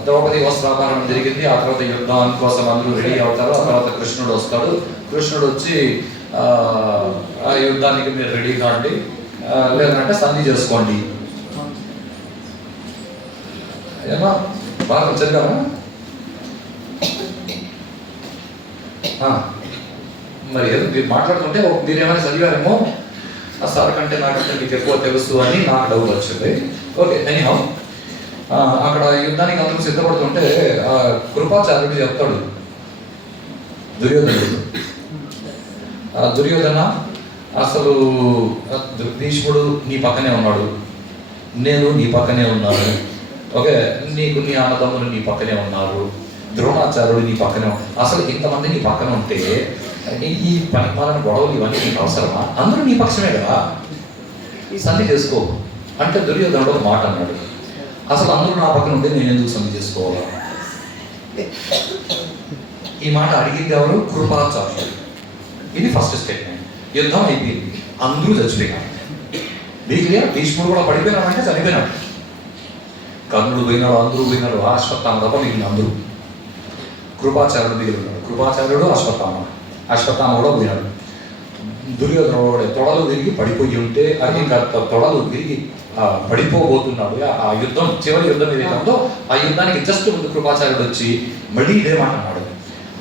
ద్రౌపది వస్త్రాపహరణం జరిగింది. ఆ తర్వాత యుద్ధం కోసం అందరూ రెడీ అవుతారు. ఆ తర్వాత కృష్ణుడు వస్తాడు. కృష్ణుడు వచ్చి ఆ యుద్ధానికి మీరు రెడీ కాండి, లేదంటే సంధి చేసుకోండి. ఏమా బాగా చదివారా? మరి ఏదో మీరు మాట్లాడుతుంటే మీరు ఏమైనా చదివారేమో, ఆ సార్ కంటే నాకంటే మీకు ఎక్కువ తెలుసు అని నాకు డౌట్ వచ్చింది. ఓకే, ఎనీహౌ అక్కడ యుద్ధానికి అందరూ సిద్ధపడుతుంటే కృపాచార్యుడు చెప్తాడు దుర్యోధన అసలు భీష్ముడు నీ పక్కనే ఉన్నాడు, నేను నీ పక్కనే ఉన్నాను, ఓకే, నీకు నీ అన్నదమ్ములు నీ పక్కనే ఉన్నారు, ద్రోణాచార్యుడు నీ పక్కనే అసలు ఇంతమంది నీ పక్కన ఉంటే ఈ పరిపాలన గొడవలు ఇవన్నీ నీకు అవసరమా? అందరూ నీ పక్షమే కదా, సంధి చేసుకో అంటే దుర్యోధనుడు ఒక మాట అన్నాడు, అసలు అందరూ నా పక్కన ఉంటే నేను ఎందుకు సంధి చేసుకోవాలా? ఈ మాట అడిగింది ఎవరు? కృపాచార్యుడు. ఇది ఫస్ట్ స్టేట్మెంట్. యుద్ధం అయిపోయింది, అందరూ చచ్చిపోయినారు. భీష్ముడు కూడా పడిపోయినాడు అంటే చనిపోయినాడు. కర్ణుడు పోయినాడు, అందరూ పోయినాడు, అశ్వత్థామ తప్ప మిగిలిన అందరూ. కృపాచార్యుడు మిగిలి ఉన్నాడు. కృపాచార్యుడు అశ్వత్థామ కూడా పోయినాడు. దుర్యోధనుడు తొడలు విరిగి పడిపోయి ఉంటే అది ఇంకా తొడలు విరిగి పడిపోబోతున్నాడు. ఆ యుద్ధం చివరి యుద్ధం ఏదైతే ఉందో ఆ యుద్ధానికి జస్ట్ ముందు కృపాచార్యుడు వచ్చి మళ్ళీ ఇదే మాట అన్నాడు,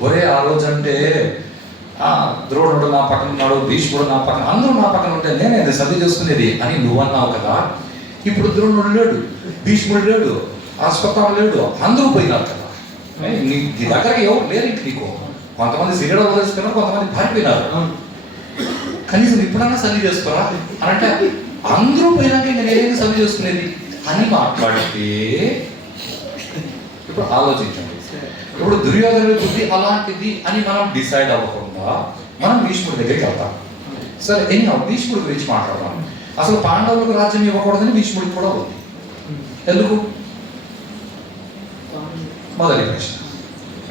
ఒరే ఆ రోజు అంటే ద్రోణుడు నా పక్కన ఉన్నాడు, భీష్ముడు నా పక్కన, అందరూ నా పక్కన ఉంటే నేనే సంధి చేసుకునేది అని నువ్వు అన్నావు కదా. ఇప్పుడు ద్రోణుడు లేడు, భీష్ముడు లేడు, అశ్వత్థామ లేడు, అందరూ పోయినారు కదా. నీ దగ్గర ఎవరు లేరు ఇంక నీకు. కొంతమంది సిగరెట్ వదిలేసుకున్నారు, కొంతమంది పారిపోయినారు. కనీసం ఇప్పుడన్నా సంధి చేసుకోరా అని అంటే అందరూ పోయినాక ఇంకా నేనేది సంధి చేసుకునేది అని మాట్లాడితే ఇప్పుడు ఆలోచించండి. ఇప్పుడు దుర్యోధనుడి బుద్ధి అలాంటిది అని మనం డిసైడ్ అవ్వకుండా మనం భీష్ముడి దగ్గరికి వెళ్తాం. సరే ఎన్నో భీష్ముడి గురించి మాట్లాడదాం. అసలు పాండవులకు రాజ్యం ఇవ్వకూడదని భీష్ముడికి కూడా ఉంది. ఎందుకు? మొదటి ప్రశ్న.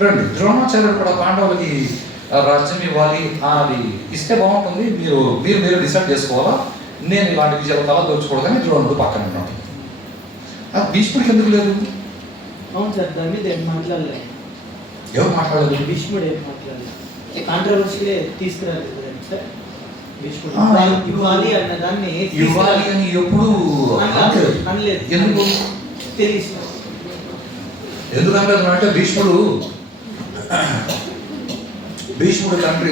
రెండు, ద్రోణాచార్యుడు కూడా పాండవులకి రాజ్యం ఇవ్వాలి, అది ఇస్తే బాగుంటుంది, మీరు మీరు మీరు డిసైడ్ చేసుకోవాలా, నేను ఇలాంటి విషయాలు తల దోచుకోవడానికి ద్రోణుడు పక్కన ఉన్నాడు. భీష్ముడికి ఎందుకు లేదు? అవును సార్, దాని మీద ఏం మాట్లాడలేదు. ఎవరు మాట్లాడలేదు? భీష్ముడు ఏం మాట్లాడలేదు. కాంట్రవర్సీలే తీసుకురాలేదు కదండి సార్. భీష్ముడు ఇవ్వాలి అన్న దాన్ని ఇవ్వాలి అని ఎప్పుడు అనలేదు. ఎందుకు తెలియదు. ఎందుకంటే అంటే భీష్ముడు తండ్రి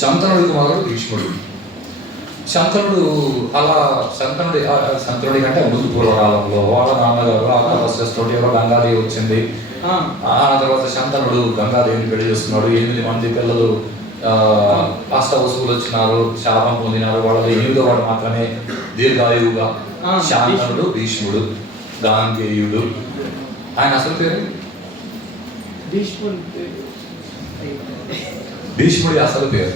శంతనుడికి మగడు భీష్ముడు. శంతనుడి కంటే ముందు పూర్వకాలంలో వాళ్ళ నాన్నగారు ఆకాశతోటి ఎవరో గంగాదేవి వచ్చింది. ఆ తర్వాత శంతనుడు గంగాదేవిని పెళ్లి చేస్తున్నాడు. 8 మంది పిల్లలు అష్టవసువులు వచ్చినారు, శాపం పొందినారు. వాళ్ళలో 8వ వాడు మాత్రమే దీర్ఘాయువుగా శాంతనుడు భీష్ముడు గాంగేయుడు. ఆయన అసలు పేరు భీష్ముడి అసలు పేరు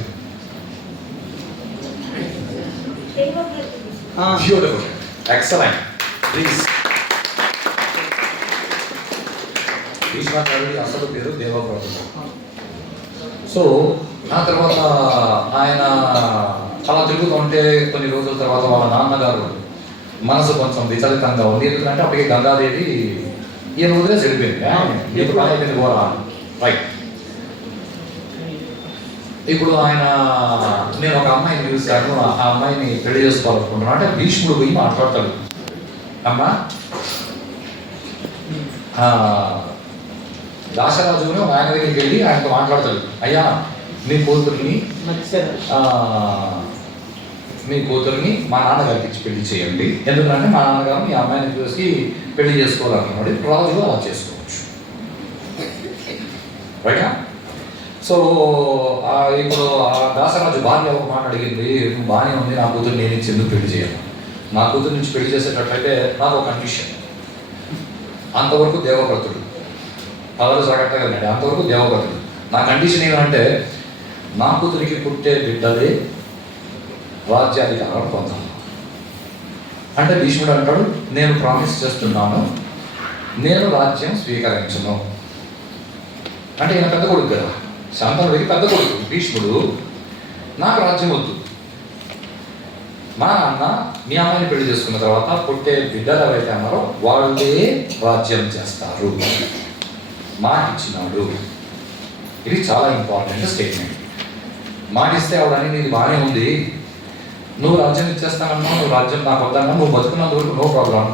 బ్యూటిఫుల్, ఎక్సలెంట్, ప్లీజ్. భీష్మాచార్యుడి అసలు పేరు దేవవ్రతుడు. సో ఆ తర్వాత ఆయన అలా తిరుగుతూ ఉంటే కొన్ని రోజుల తర్వాత వాళ్ళ నాన్నగారు మనసు కొంచెం విచలితంగా ఉంది. ఎందుకంటే అప్పటికి గంగాదేవి ఈయన వదిలే చెడిపోయింది, నీకు పని అయిపోయింది పోరా, రైట్. ఇప్పుడు నేను ఒక అమ్మాయిని చూశాను, ఆ అమ్మాయిని పెళ్లి చేసుకోవాలనుకుంటున్నాను అంటే భీష్ముడు పోయి మాట్లాడతాడు, అమ్మా దాశరాజును ఆయన దగ్గరికి వెళ్ళి ఆయనతో మాట్లాడతాడు, అయ్యా మీ కూతుర్ని మా నాన్నగారికి ఇచ్చి పెళ్లి చేయండి, ఎందుకంటే మా నాన్నగారు మీ అమ్మాయిని చూసి పెళ్లి చేసుకోవాలనుకున్నాడు, రాజుగా అలా చేసుకోవచ్చు, రైటా? సో ఇప్పుడు ఆ దాసరాజు భార్య ఒక మాట అడిగింది, నువ్వు బాగానే ఉంది, నా కూతురు నేను ఇచ్చి ఎందుకు పెళ్లి చేయాలి, నా కూతురు నుంచి పెళ్లి చేసేటట్లయితే నాకు ఒక కండిషన్, అంతవరకు దేవవ్రతుడు, అవరు జాగ్రత్తగా ఉన్నాడు, అంతవరకు దేవవ్రతుడు, నా కండిషన్ ఏమంటే నా కూతురికి పుట్టే బిడ్డలే రాజ్యాధికారం పొందాలి అంటే భీష్ముడు అంటాడు, నేను ప్రామిస్ చేస్తున్నాను, నేను రాజ్యం స్వీకరించను అంటే ఈయన పెద్ద కొడుకు కదా, శాంతనుడికి పెద్ద కొడుకు భీష్ముడు, నాకు రాజ్యం వద్దు, మా నాన్న మీ అమ్మాయిని పెళ్లి చేసుకున్న తర్వాత పుట్టే బిడ్డలు ఎవరైతే అన్నారో వాళ్ళే రాజ్యం చేస్తారు, మాట ఇచ్చినాడు. ఇది చాలా ఇంపార్టెంట్ స్టేట్మెంట్. మాట ఇస్తే ఆవిడని నీది బాగానే ఉంది, నువ్వు రాజ్యం ఇచ్చేస్తానన్నా, నువ్వు రాజ్యం నాకు వద్దన్నా, నువ్వు బతుకున్నంత వరకు నో ప్రాబ్లం,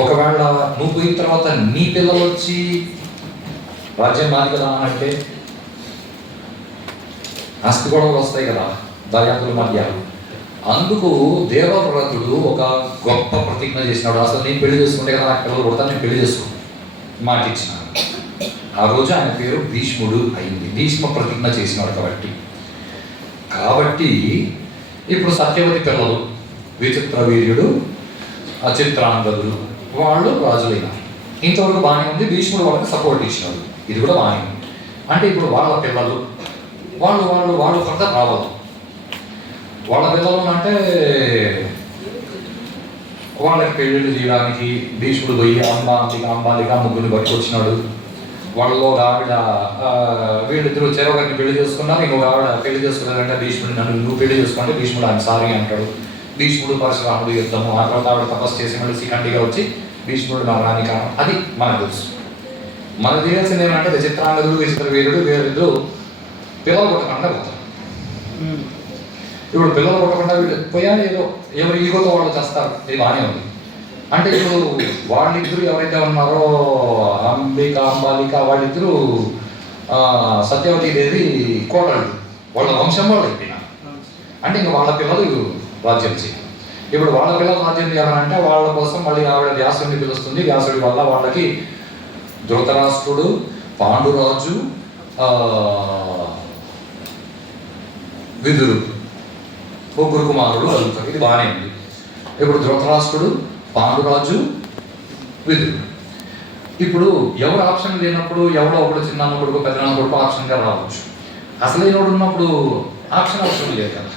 ఒకవేళ నువ్వు పోయిన తర్వాత నీ పిల్లలు వచ్చి రాజ్యం నాది కదా అంటే ఆస్తి గొడవలు వస్తాయి కదా దర్యాప్తుల మధ్య. అందుకు దేవవ్రతుడు ఒక గొప్ప ప్రతిజ్ఞ చేసినాడు, అసలు నేను పెళ్లి చేసుకుంటే కదా నాకు పిల్లలు కొడతాను, నేను పెళ్లి చేసుకో మాట ఇచ్చినాడు. ఆ రోజు ఆయన పేరు భీష్ముడు అయింది, భీష్మ ప్రతిజ్ఞ చేసినాడు కాబట్టి ఇప్పుడు సత్యవతి పిల్లలు విచిత్ర వీర్యుడు, అచిత్రాంగదులు, వాళ్ళు రాజులైన. ఇంతవరకు బాగానే ఉంది. భీష్ముడు వాళ్ళకి సపోర్ట్ ఇచ్చినాడు, ఇది కూడా బాగానే ఉంది. అంటే ఇప్పుడు వాళ్ళ పిల్లలు వాళ్ళు వాళ్ళు వాళ్ళు కొంత రావాలి. వాళ్ళ పిల్లలు అంటే వాళ్ళకి పెళ్ళిళ్ళు చేయడానికి భీష్ముడు పోయి అంబాలిక ముగ్గురిని పట్టుకొచ్చినాడు. వాళ్ళలో ఆవిడ వీళ్ళిద్దరు చెరొకరిని పెళ్లి చేసుకున్నారు. ఇంకొక ఆవిడ పెళ్లి చేసుకున్నారంటే భీష్ముడు నన్ను నువ్వు పెళ్లి చేసుకుంటే భీష్ముడు ఆయన సారీ అంటాడు. భీష్ముడు పరశురాముడు యుద్ధము, ఆ తర్వాత ఆవిడ తపస్సు చేసి మళ్ళీ శిఖండిగా వచ్చి భీష్ముడు నా రాని కారణం. అది మనకు తెలుసు. మనకు తెలియాల్సింది ఏమంటే విచిత్రాంగదుడు విచిత్ర వీరుడు వీరిద్దరు పిల్లలు కొట్టకుండా పోతారు. ఇప్పుడు పిల్లలు కొట్టకుండా వీళ్ళు పోయాలి, ఏదో ఎవరు ఈగోతో వాళ్ళు చేస్తారు, ఇది బాగానే ఉంది. అంటే ఇప్పుడు వాళ్ళిద్దరు ఎవరైతే ఉన్నారో అంబాలిక వాళ్ళిద్దరూ సత్యవతి దేవి కోడళ్ళు, వాళ్ళ వంశం వాళ్ళు అయిపోయినా. అంటే ఇంకా వాళ్ళ పిల్లలు రాజ్యం చేయాలి. ఇప్పుడు వాళ్ళ పిల్లలు రాజ్యం చేయాలంటే వాళ్ళ కోసం మళ్ళీ ఆవిడ వ్యాసుడిని పిలుస్తుంది. వ్యాసుడి వల్ల వాళ్ళకి ధృతరాష్ట్రుడు, పాండురాజు, విదురు ముగ్గురు కుమారుడు కలుగుతారు. ఇది బాగానే ఉంది. ఇప్పుడు ధృతరాష్ట్రుడు, పాండురాజు, విదురు. ఇప్పుడు ఎవరు ఆప్షన్ లేనప్పుడు ఎవడో ఒకడు చిన్న కొడుకు పెద్దనాన్న కొడుకు ఆప్షన్గా రావచ్చు. అసలు ఏనోడు ఉన్నప్పుడు ఆప్షన్ అవసరం లేదు కదా.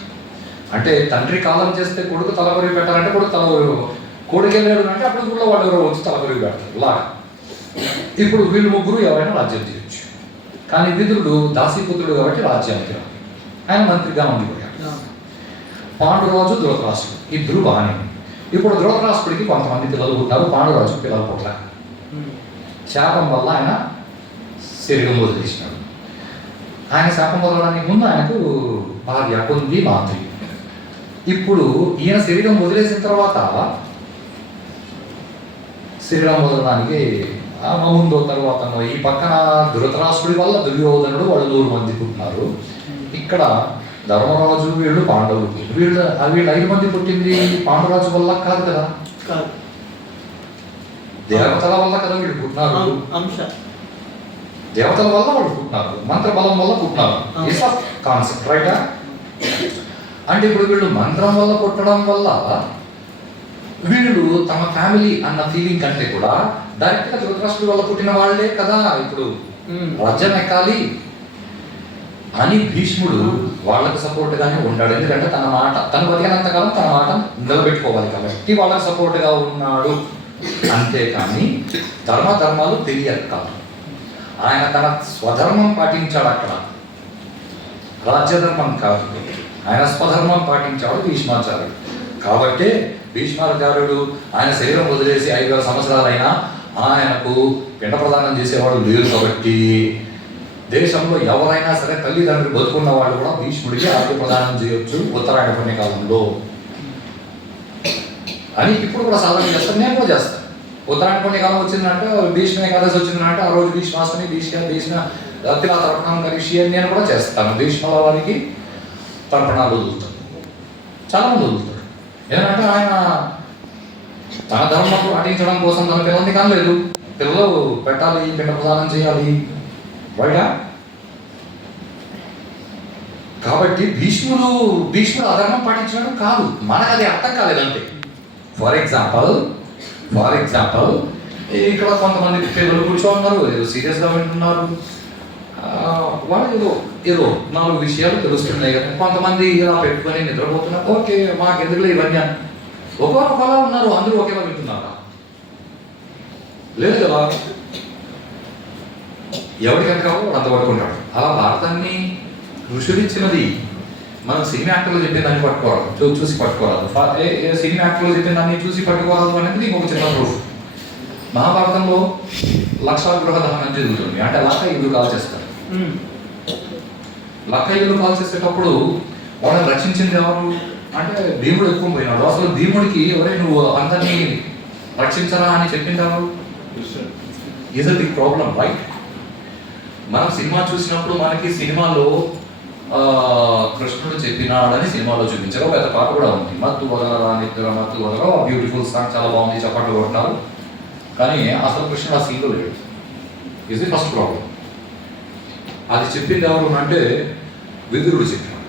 అంటే తండ్రి కాలం చేస్తే కొడుకు తలకొరివి పెట్టాలంటే కొడుకు తలకొరివి, కొడుకు వెళ్ళాడు అంటే అప్పుడు కూడా వాళ్ళు ఎవరో వచ్చి తలకొరివి పెడతారు లాగా. ఇప్పుడు వీళ్ళు ముగ్గురు ఎవరైనా రాజ్యం చేయొచ్చు. కానీ విదురుడు దాసీపుత్రుడు కాబట్టి రాజ్యానికి రాదు, ఆయన మంత్రిగా ఉండిపోయాడు. పాండురాజు, ధృతరాష్ట్రుడు ఇద్దరు బాగానే. ఇప్పుడు ధృతరాష్ట్రుడికి కొంతమంది పిల్లలు పుట్టారు, పాండురాజు పిల్లలు పుట్ల. శాపం వల్ల ఆయన శరీరం వదిలేసినాడు. ఆయన శాపం వదలడానికి ముందు ఆయనకు భార్య కుంది, మాంత్రి. ఇప్పుడు ఈయన శరీరం వదిలేసిన తర్వాత శరీరం వదలడానికి ముందు తర్వాత ఈ పక్కన ధృతరాష్ట్రుడి వల్ల దుర్యోధనుడు వాళ్ళు 100 మంది పుట్టినారు. ఇక్కడ ధర్మరాజు, వీళ్ళు పాండవులు. వీళ్ళు 5 మంది పుట్టింది పాండురాజు వల్ల కాదు కదా, దేవతల వల్ల కదా వీళ్ళు పుట్టినారు. దేవతల వల్ల వాళ్ళు పుట్టినారు, మంత్రబలం వల్ల పుట్టినారు. ఇట్స్ ఆఫ్ కాన్సెప్ట్ రైటా. అంటే ఇప్పుడు వీళ్ళు మంత్రం వల్ల పుట్టడం వల్ల వీళ్ళు తమ ఫ్యామిలీ అన్న ఫీలింగ్ కంటే కూడా డైరెక్ట్గా ధృతరాష్ట్రుడి వల్ల పుట్టిన వాళ్ళే కదా ఇప్పుడు రాజ్యం ఎక్కాలి అని భీష్ముడు వాళ్ళకు సపోర్ట్గానే ఉన్నాడు. ఎందుకంటే తన మాట తను బతికినంతకాలం తన మాట నిలబెట్టుకోవాలి కాబట్టి వాళ్ళకి సపోర్ట్గా ఉన్నాడు. అంతేకాని ధర్మాలు తెలియదు కాదు. ఆయన తన స్వధర్మం పాటించాడు, అక్కడ రాజ్యధర్మం కాదు, ఆయన స్వధర్మం పాటించాడు భీష్మాచార్యుడు. కాబట్టి భీష్మాచార్యుడు ఆయన శరీరం వదిలేసి 5,000 సంవత్సరాలైనా ఆయనకు పిండ ప్రదానం చేసేవాడు లేరు. కాబట్టి దేశంలో ఎవరైనా సరే తల్లిదండ్రులు బతుకున్న వాళ్ళు కూడా భీష్ముడికి ఆర్య ప్రదానం చేయొచ్చు ఉత్తరాయణ పుణ్యకాలంలో అని ఇప్పుడు కూడా సాధన చేస్తాను. నేను కూడా చేస్తాను. ఉత్తరాయణ పుణ్యకాలం వచ్చిందంటే భీష్మ ఏకాదశి వచ్చిందంటే ఆ రోజు భీష్మాష్టమి, భీష్మ తిలా తర్పణం కలిసి అని నేను కూడా చేస్తాను. భీష్మల వారికి తర్పణాలు వదులుతాను, చాలామంది వదులుతారు. ఎందుకంటే ఆయన తన ధర్మం పాటించడం కోసం తన పిల్లల్ని కానలేదు. పిల్లలు పెట్టాలి, పిండ ప్రదానం చేయాలి బయట. కాబట్టి భీష్ముడు అధర్మం పాటించడం కాదు, మనకు అది అర్థం కాలేదంటే. ఫర్ ఎగ్జాంపుల్ ఇక్కడ కొంతమంది పిల్లలు కూర్చోన్నారు, ఏదో సీరియస్గా వింటున్నారు, వాళ్ళు ఏదో 4 విషయాలు తెలుస్తున్నాయి కదా. కొంతమంది ఇలా పెట్టుకొని నిద్రపోతున్నారు. ఓకే, మాకెందుకులే ఇవన్నీ అని ఒకలా ఉన్నారు. అందరూ ఒకేలా వింటున్నారా? లేదు కదా. ఎవరికైనా కావాలో వాడు అంత పట్టుకుంటాడు. అలా భారతాన్ని ఋషులు ఇచ్చినది మనం సినిమా యాక్టర్లు చెప్పిన దాన్ని పట్టుకోవాలి, చూసి పట్టుకోరాదు. సినిమా యాక్టర్లు చెప్పిన దాన్ని చూసి పట్టుకోరాదు అనేది ఇంకొక చిన్న ప్రూఫ్. మహాభారతంలో లక్షల గృహ దహనం జరుగుతుంది. అంటే లక్ష ఇల్లు కాల్ చేస్తారు. లక్ష ఇల్లు కాల్ చేసేటప్పుడు వాళ్ళని రక్షించింది ఎవరు అంటే భీముడు ఎక్కువ పోయినాడు. అసలు భీముడికి ఎవరే నువ్వు అందరినీ రక్షించరా అని చెప్పింది ఎవరు? Is a big problem right. మనం సినిమా చూసినప్పుడు మనకి సినిమాలో కృష్ణుడు చెప్పినాడని సినిమాలో చూపించారు. పెద్ద పాట కూడా ఉంది, మత్తు వదలరా నిద్ర మత్తు వదలరా, బ్యూటిఫుల్ సాంగ్, చాలా బాగుంది, చప్పట్లు కొట్టినారు. కానీ అసలు కృష్ణుడు ఆ సీన్లో లేడు. ఇది ఫస్ట్ ప్రాబ్లం. అది చెప్పింది ఎవరు అంటే విదురుడు చెప్పినాడు.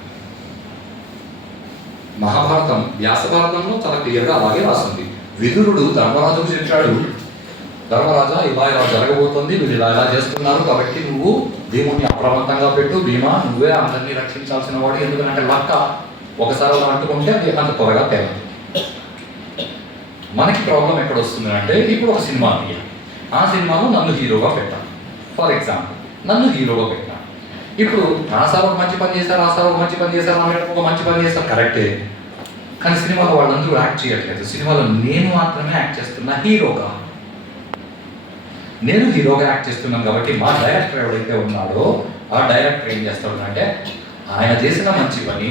మహాభారతం వ్యాస భారతంలో చాలా క్లియర్గా అలాగే రాసింది. విదురుడు ధర్మరాజుకు చెప్పాడు, ధర్మరాజా ఇలా ఇలా జరగబోతుంది, వీళ్ళు ఇలా ఇలా చేస్తున్నారు, కాబట్టి నువ్వు భీముని అప్రమత్తంగా పెట్టు, భీమా నువ్వే అందరినీ రక్షించాల్సిన వాడు, ఎందుకంటే లక్క ఒకసారి అలా అంటుకుంటే అది అంత త్వరగా తేలదు. మనకి ప్రాబ్లం ఎక్కడ వస్తుంది అంటే, ఇప్పుడు ఒక సినిమా తీయాలి, ఆ సినిమాలో నన్ను హీరోగా పెట్టాను, ఫర్ ఎగ్జాంపుల్ నన్ను హీరోగా పెట్టాను. ఇప్పుడు ఆ సార్ ఒక మంచి పని చేశారు, ఆ సార్ ఒక మంచి పని చేశారు, ఆ మేడం ఒక మంచి పని చేస్తారు, కరెక్టే. కానీ సినిమాలో వాళ్ళందరూ యాక్ట్ చేయట్లేదు, సినిమాలో నేను మాత్రమే యాక్ట్ చేస్తున్నా హీరోగా. నేను హీరోగా యాక్ట్ చేస్తున్నాను కాబట్టి మా డైరెక్టర్ ఎవరైతే ఉన్నాడో ఆ డైరెక్టర్ ఏం చేస్తాడు అంటే, ఆయన చేసిన మంచి పని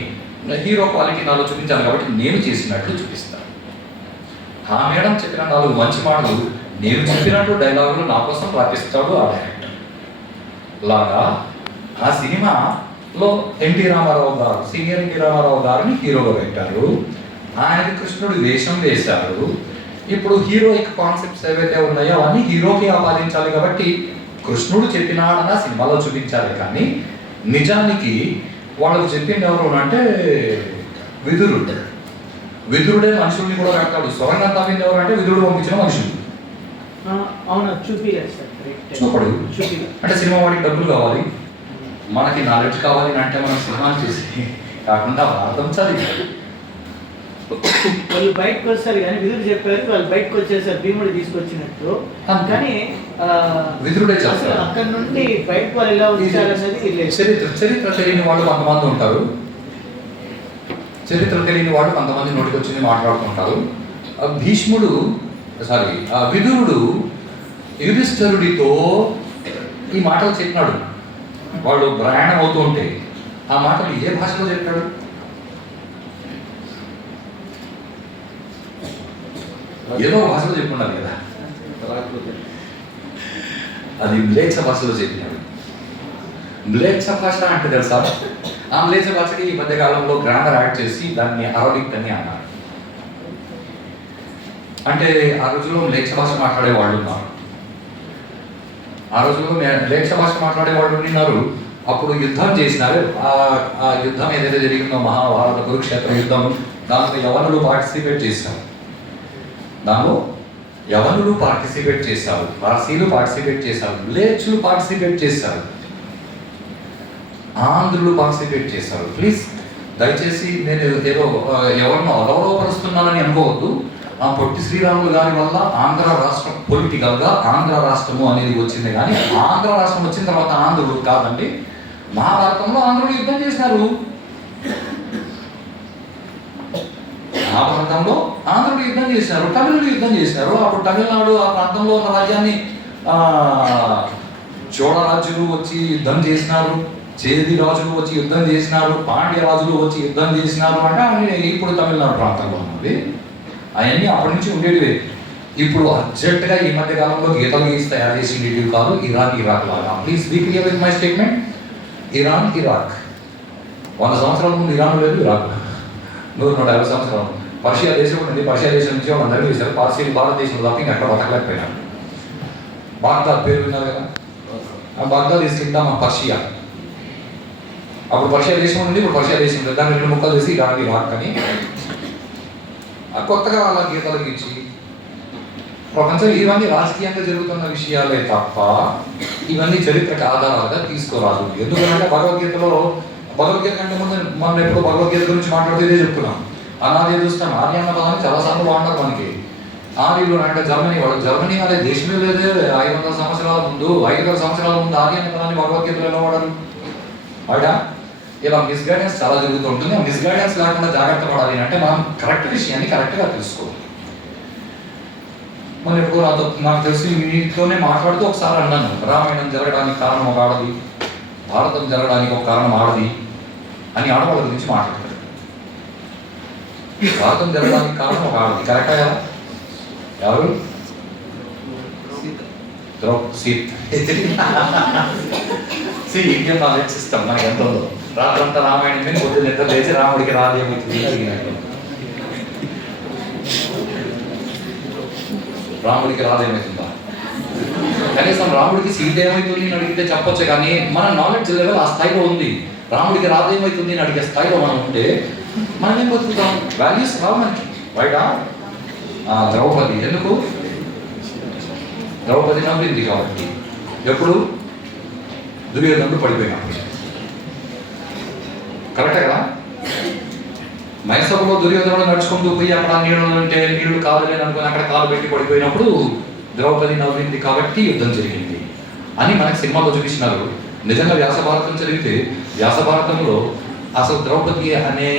హీరో క్వాలిటీ నాలో చూపించాలి కాబట్టి నేను చేసినట్లు చూపిస్తాను. ఆ మేడం చెప్పిన 4 మంచి మాటలు నేను చెప్పినట్టు డైలాగులు నా కోసం రాపిస్తాడు ఆ డైరెక్టర్. లాగా ఆ సినిమాలో ఎన్టీ రామారావు గారు, సీనియర్ ఎన్టీ రామారావు గారిని హీరోగా పెట్టారు, ఆయనకి కృష్ణుడు వేషం వేశారు. ఇప్పుడు హీరోయిక్ కాన్సెప్ట్స్ ఏవైతే ఉన్నాయో అవన్నీ హీరోకి ఆపాదించాలి కాబట్టి కృష్ణుడు చెప్పినాడన్న సినిమాలో చూపించాలి. కానీ నిజానికి వాళ్ళకు చెప్పింది ఎవరు అంటే విదురుడు. విదురుడే మనుషుల్ని కూడా పెడతాడు. సొరంగం తవ్వింది ఎవరు అంటే విదురుడు పంపించిన మనుషులు. అవునా, చూపిలేదు సార్, చూపడు. అంటే సినిమా వాడికి డబ్బులు కావాలి, మనకి నాలెడ్జ్ కావాలి అంటే మనం సినిమాలు చూసి కాకుండా అర్థం చదివి వాళ్ళు బయటకు వస్తారు. కానీ విదురుడు చెప్పారు వాళ్ళు బయటకు వచ్చేసారు భీముడు తీసుకొచ్చినట్టు. కానీ విదురుడే చేస్తారు. అక్కడ నుండి బయటకు వాళ్ళు ఎలా వచ్చారనేది చరిత్ర తెలియని వాళ్ళు కొంతమంది ఉంటారు. చరిత్ర తెలియని వాడు కొంతమంది నోటికి వచ్చింది మాట్లాడుతుంటారు. విదురుడు యుధిష్ఠిరుడితో ఈ మాటలు చెప్పినాడు. వాళ్ళు ప్రయాణం అవుతూ ఉంటే ఆ మాటలు ఏ భాషలో చెప్పాడు? ఏదో భాషలో చెప్పుండాలి కదా, అది మ్లేచ్ఛ భాషలో చెప్పినాడు. మ్లేచ్ఛ భాష అంటే తెలుసా? ఆ మ్లేచ్ఛ భాషకి ఈ మధ్య కాలంలో గ్రామర్ యాడ్ చేసి దాన్ని అరబిక్ అని అన్నారు. అంటే ఆ రోజుల్లో మ్లేచ్ఛ భాష మాట్లాడే వాళ్ళు ఉన్నారు. ఆ రోజుల్లో మ్లేచ్ఛ భాష మాట్లాడే వాళ్ళు ఉన్నారు. అప్పుడు యుద్ధం చేసినారు. ఆ యుద్ధం ఏదైతే జరిగిందో మహాభారత కురుక్షేత్ర యుద్ధం, దాంట్లో యవనులు పార్టిసిపేట్ చేశారు. పార్సీలు పార్టిసిపేట్ చేశారు, మ్లేచ్చులు పార్టిసిపేట్ చేశారు, ఆంధ్రులు పార్టిసిపేట్ చేశారు. ప్లీజ్ దయచేసి నేను ఏదో ఎవరినో అగౌరవపరుస్తున్నానని అనుకోవద్దు. ఆ పొట్టి శ్రీరాములు గారి వల్ల ఆంధ్ర రాష్ట్రం పొలిటికల్గా ఆంధ్ర రాష్ట్రము అనేది వచ్చింది. కానీ ఆంధ్ర రాష్ట్రం వచ్చిన తర్వాత ఆంధ్రులు కాదండి. మహాభారతంలో ఆంధ్రులు యుద్ధం చేసినారు. మహాభారతంలో ఆంధ్రులు యుద్ధం చేసినారు, తమిళులు యుద్ధం చేసినారు. అప్పుడు తమిళనాడు ఆ ప్రాంతంలో ఉన్న రాజ్యాన్ని చోళ రాజులు వచ్చి యుద్ధం చేసినారు, చేది రాజులు వచ్చి యుద్ధం చేసినారు, పాండ్య రాజులు వచ్చి యుద్ధం చేసినారు. అంటే అవి ఇప్పుడు తమిళనాడు ప్రాంతంలో ఉన్నది. అవన్నీ అప్పటి నుంచి ఉండేటివే. ఇప్పుడు అర్జెంటుగా ఈ మధ్య కాలంలో గీతలు గీసి తయారు చేసి ఉండేటివి కాదు. ఇరాక్ లాగా. Please be clear with my statement. Iraq 100 సంవత్సరాల ముందు ఇరాన్ లేదు, ఇరాక్ 150 సంవత్సరాలు. పర్షియా దేశం ఉంది. పర్షియా దేశం నుంచి వాళ్ళందరూ చేశారు. పార్సీలు భారతదేశంలో తప్ప ఇంకా అక్కడ బతకలేకపోయినారు. బాగ్దాద్ పేరు విన్నారు కదా, ఆ Baghdad is Kingdom of Persia. అప్పుడు పర్షియా దేశం ఉంది, ఇప్పుడు పర్షియా దేశం ఉంది. దాన్ని 2 ముక్కలు చేసి ఇరాక్ అని కొత్తగా వాళ్ళ గీతలు గీచి ప్రపంచం. ఇవన్నీ రాజకీయంగా జరుగుతున్న విషయాలే తప్ప ఇవన్నీ చరిత్రకు ఆధారాలుగా తీసుకోరాదు. ఎందుకంటే భగవద్గీత కంటే ముందు మనం ఎప్పుడు భగవద్గీత గురించి మాట్లాడితే ఇదే చెప్తున్నాం. అనాది చూస్తాం. ఆర్య అన్న పదాన్ని చాలాసార్లు వాడినారు. మనకి ఆర్యులు అంటే జర్మనీ అనే దేశమే లేదే. 500 సంవత్సరాల ముందు ఆర్య అన్న పదాన్ని భగవద్గీతలో ఎలా వాడారు? వాడా? ఇలా మిస్గైడెన్స్ చాలా జరుగుతూ ఉంటుంది. ఆ మిస్గైడెన్స్ లేకుండా జాగ్రత్త పడాలి అంటే మనం కరెక్ట్ విషయాన్ని కరెక్ట్గా తెలుసుకోవాలి. మనం ఎప్పుడు నాకు తెలిసి మీతోనే మాట్లాడుతూ ఒకసారి అన్నాను, రామాయణం జరగడానికి కారణం ఒక ఆడది, భారతం జరగడానికి ఒక కారణం ఆడది అని ఆడవాళ్ళ గురించి మాట్లాడతారు. భారతం జరగడానికి కారణం ఒక ఆడది, కరెక్టా కదా? ఎవరు? ఇండియన్ నాలెడ్జ్ సిస్టమ్ మనకి ఎంత ఉందో. రాత్రంతా రామాయణం మీద పొద్దున్న నిద్ర లేచి రాముడికి రాదేమవుతుంది అడిగినట్టు. రాముడికి రాదేమవుతుందా? కనీసం రాముడికి సీత ఏమవుతుంది అని అడిగితే చెప్పొచ్చు. కానీ మన నాలెడ్జ్ లెవెల్ ఆ స్థాయిలో ఉంది. రాముడికి రాదేమవుతుంది అని అడిగే స్థాయిలో మనం ఉంటే మనం ఏం బతుకుతాం? వాల్యూస్ రావు మనకి. రైటా? ద్రౌపది. ఎందుకు? ద్రౌపది నవ్వింది కాబట్టి. ఎప్పుడు? దుర్యోధనుడు పడిపోయినప్పుడు. కరెక్టే కదా? మైసభలో దుర్యోధనుడు నడుచుకుంటూ పోయి అక్కడ నీళ్ళు ఉంటే నీళ్లు కాదులేని అనుకుని అక్కడ కాలు పెట్టి పడిపోయినప్పుడు ద్రౌపది నవ్వింది కాబట్టి యుద్ధం జరిగింది అని మనకి సినిమాలో చూపించినారు. నిజంగా వ్యాస భారతం చదివితే వ్యాస భారతంలో అసలు ద్రౌపది అనే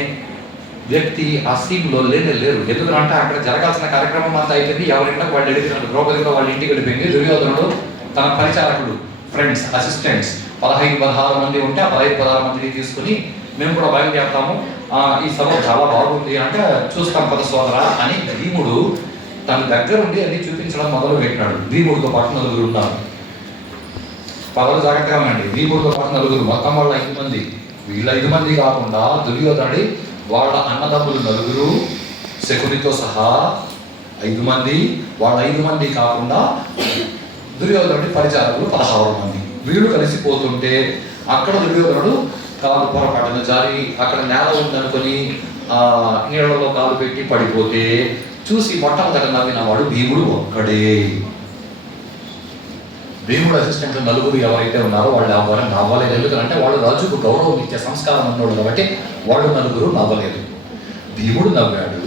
వ్యక్తి ఆ సీన్లో లేరు. ఎందుకంటే అక్కడ జరగాల్సిన కార్యక్రమం అంతా అయిపోయింది. ఎవరింటికి వాళ్ళు వెళ్ళిపోయినారు. ద్రౌపది కూడా వాళ్ళ ఇంటికి వెళ్ళిపోయింది. దుర్యోధనుడు తన పరిచారకులు, ఫ్రెండ్స్, అసిస్టెంట్స్ 15-16 మంది ఉంటే ఆ 15-16 మందిని తీసుకుని మేము కూడా బయలుదేరుతాము, ఈ సభ చాలా బాగుంది అంటే చూస్తాం పద సోదరా అని భీముడు తన దగ్గర ఉండి అన్ని చూపించడం మొదలు పెట్టినాడు. భీముడితో పాటు 4 ఉన్నారు. పదవులు జాగ్రత్తగా ఉండండి. భీముడితో పాటు 4, మొత్తం వాళ్ళ 5 మంది. వీళ్ళ 5 మంది కాకుండా దుర్యోధనుడి వాళ్ళ అన్నదమ్ములు 4, శకునితో సహా 5 మంది. వాళ్ళ 5 మంది కాకుండా దుర్యోధనుడి పరిచారకులు 16 మంది. వీళ్ళు కలిసిపోతుంటే అక్కడ దుర్యోధనుడు కాలు పొరపాటున జారి అక్కడ నేల ఉందనుకొని నీళ్ళలో కాలు పెట్టి పడిపోతే చూసి మొట్టమొదట నవ్వినవాడు భీముడు ఒక్కడే. భీముడు అసిస్టెంట్లు 4 ఎవరైతే ఉన్నారో వాళ్ళు ఎవరు నవ్వలేదు. ఎందుకంటే వాళ్ళు రాజుకు గౌరవం ఇచ్చే సంస్కారం ఉన్నాడు కాబట్టి వాళ్ళు 4 నవ్వలేదు. భీముడు నవ్వాడు.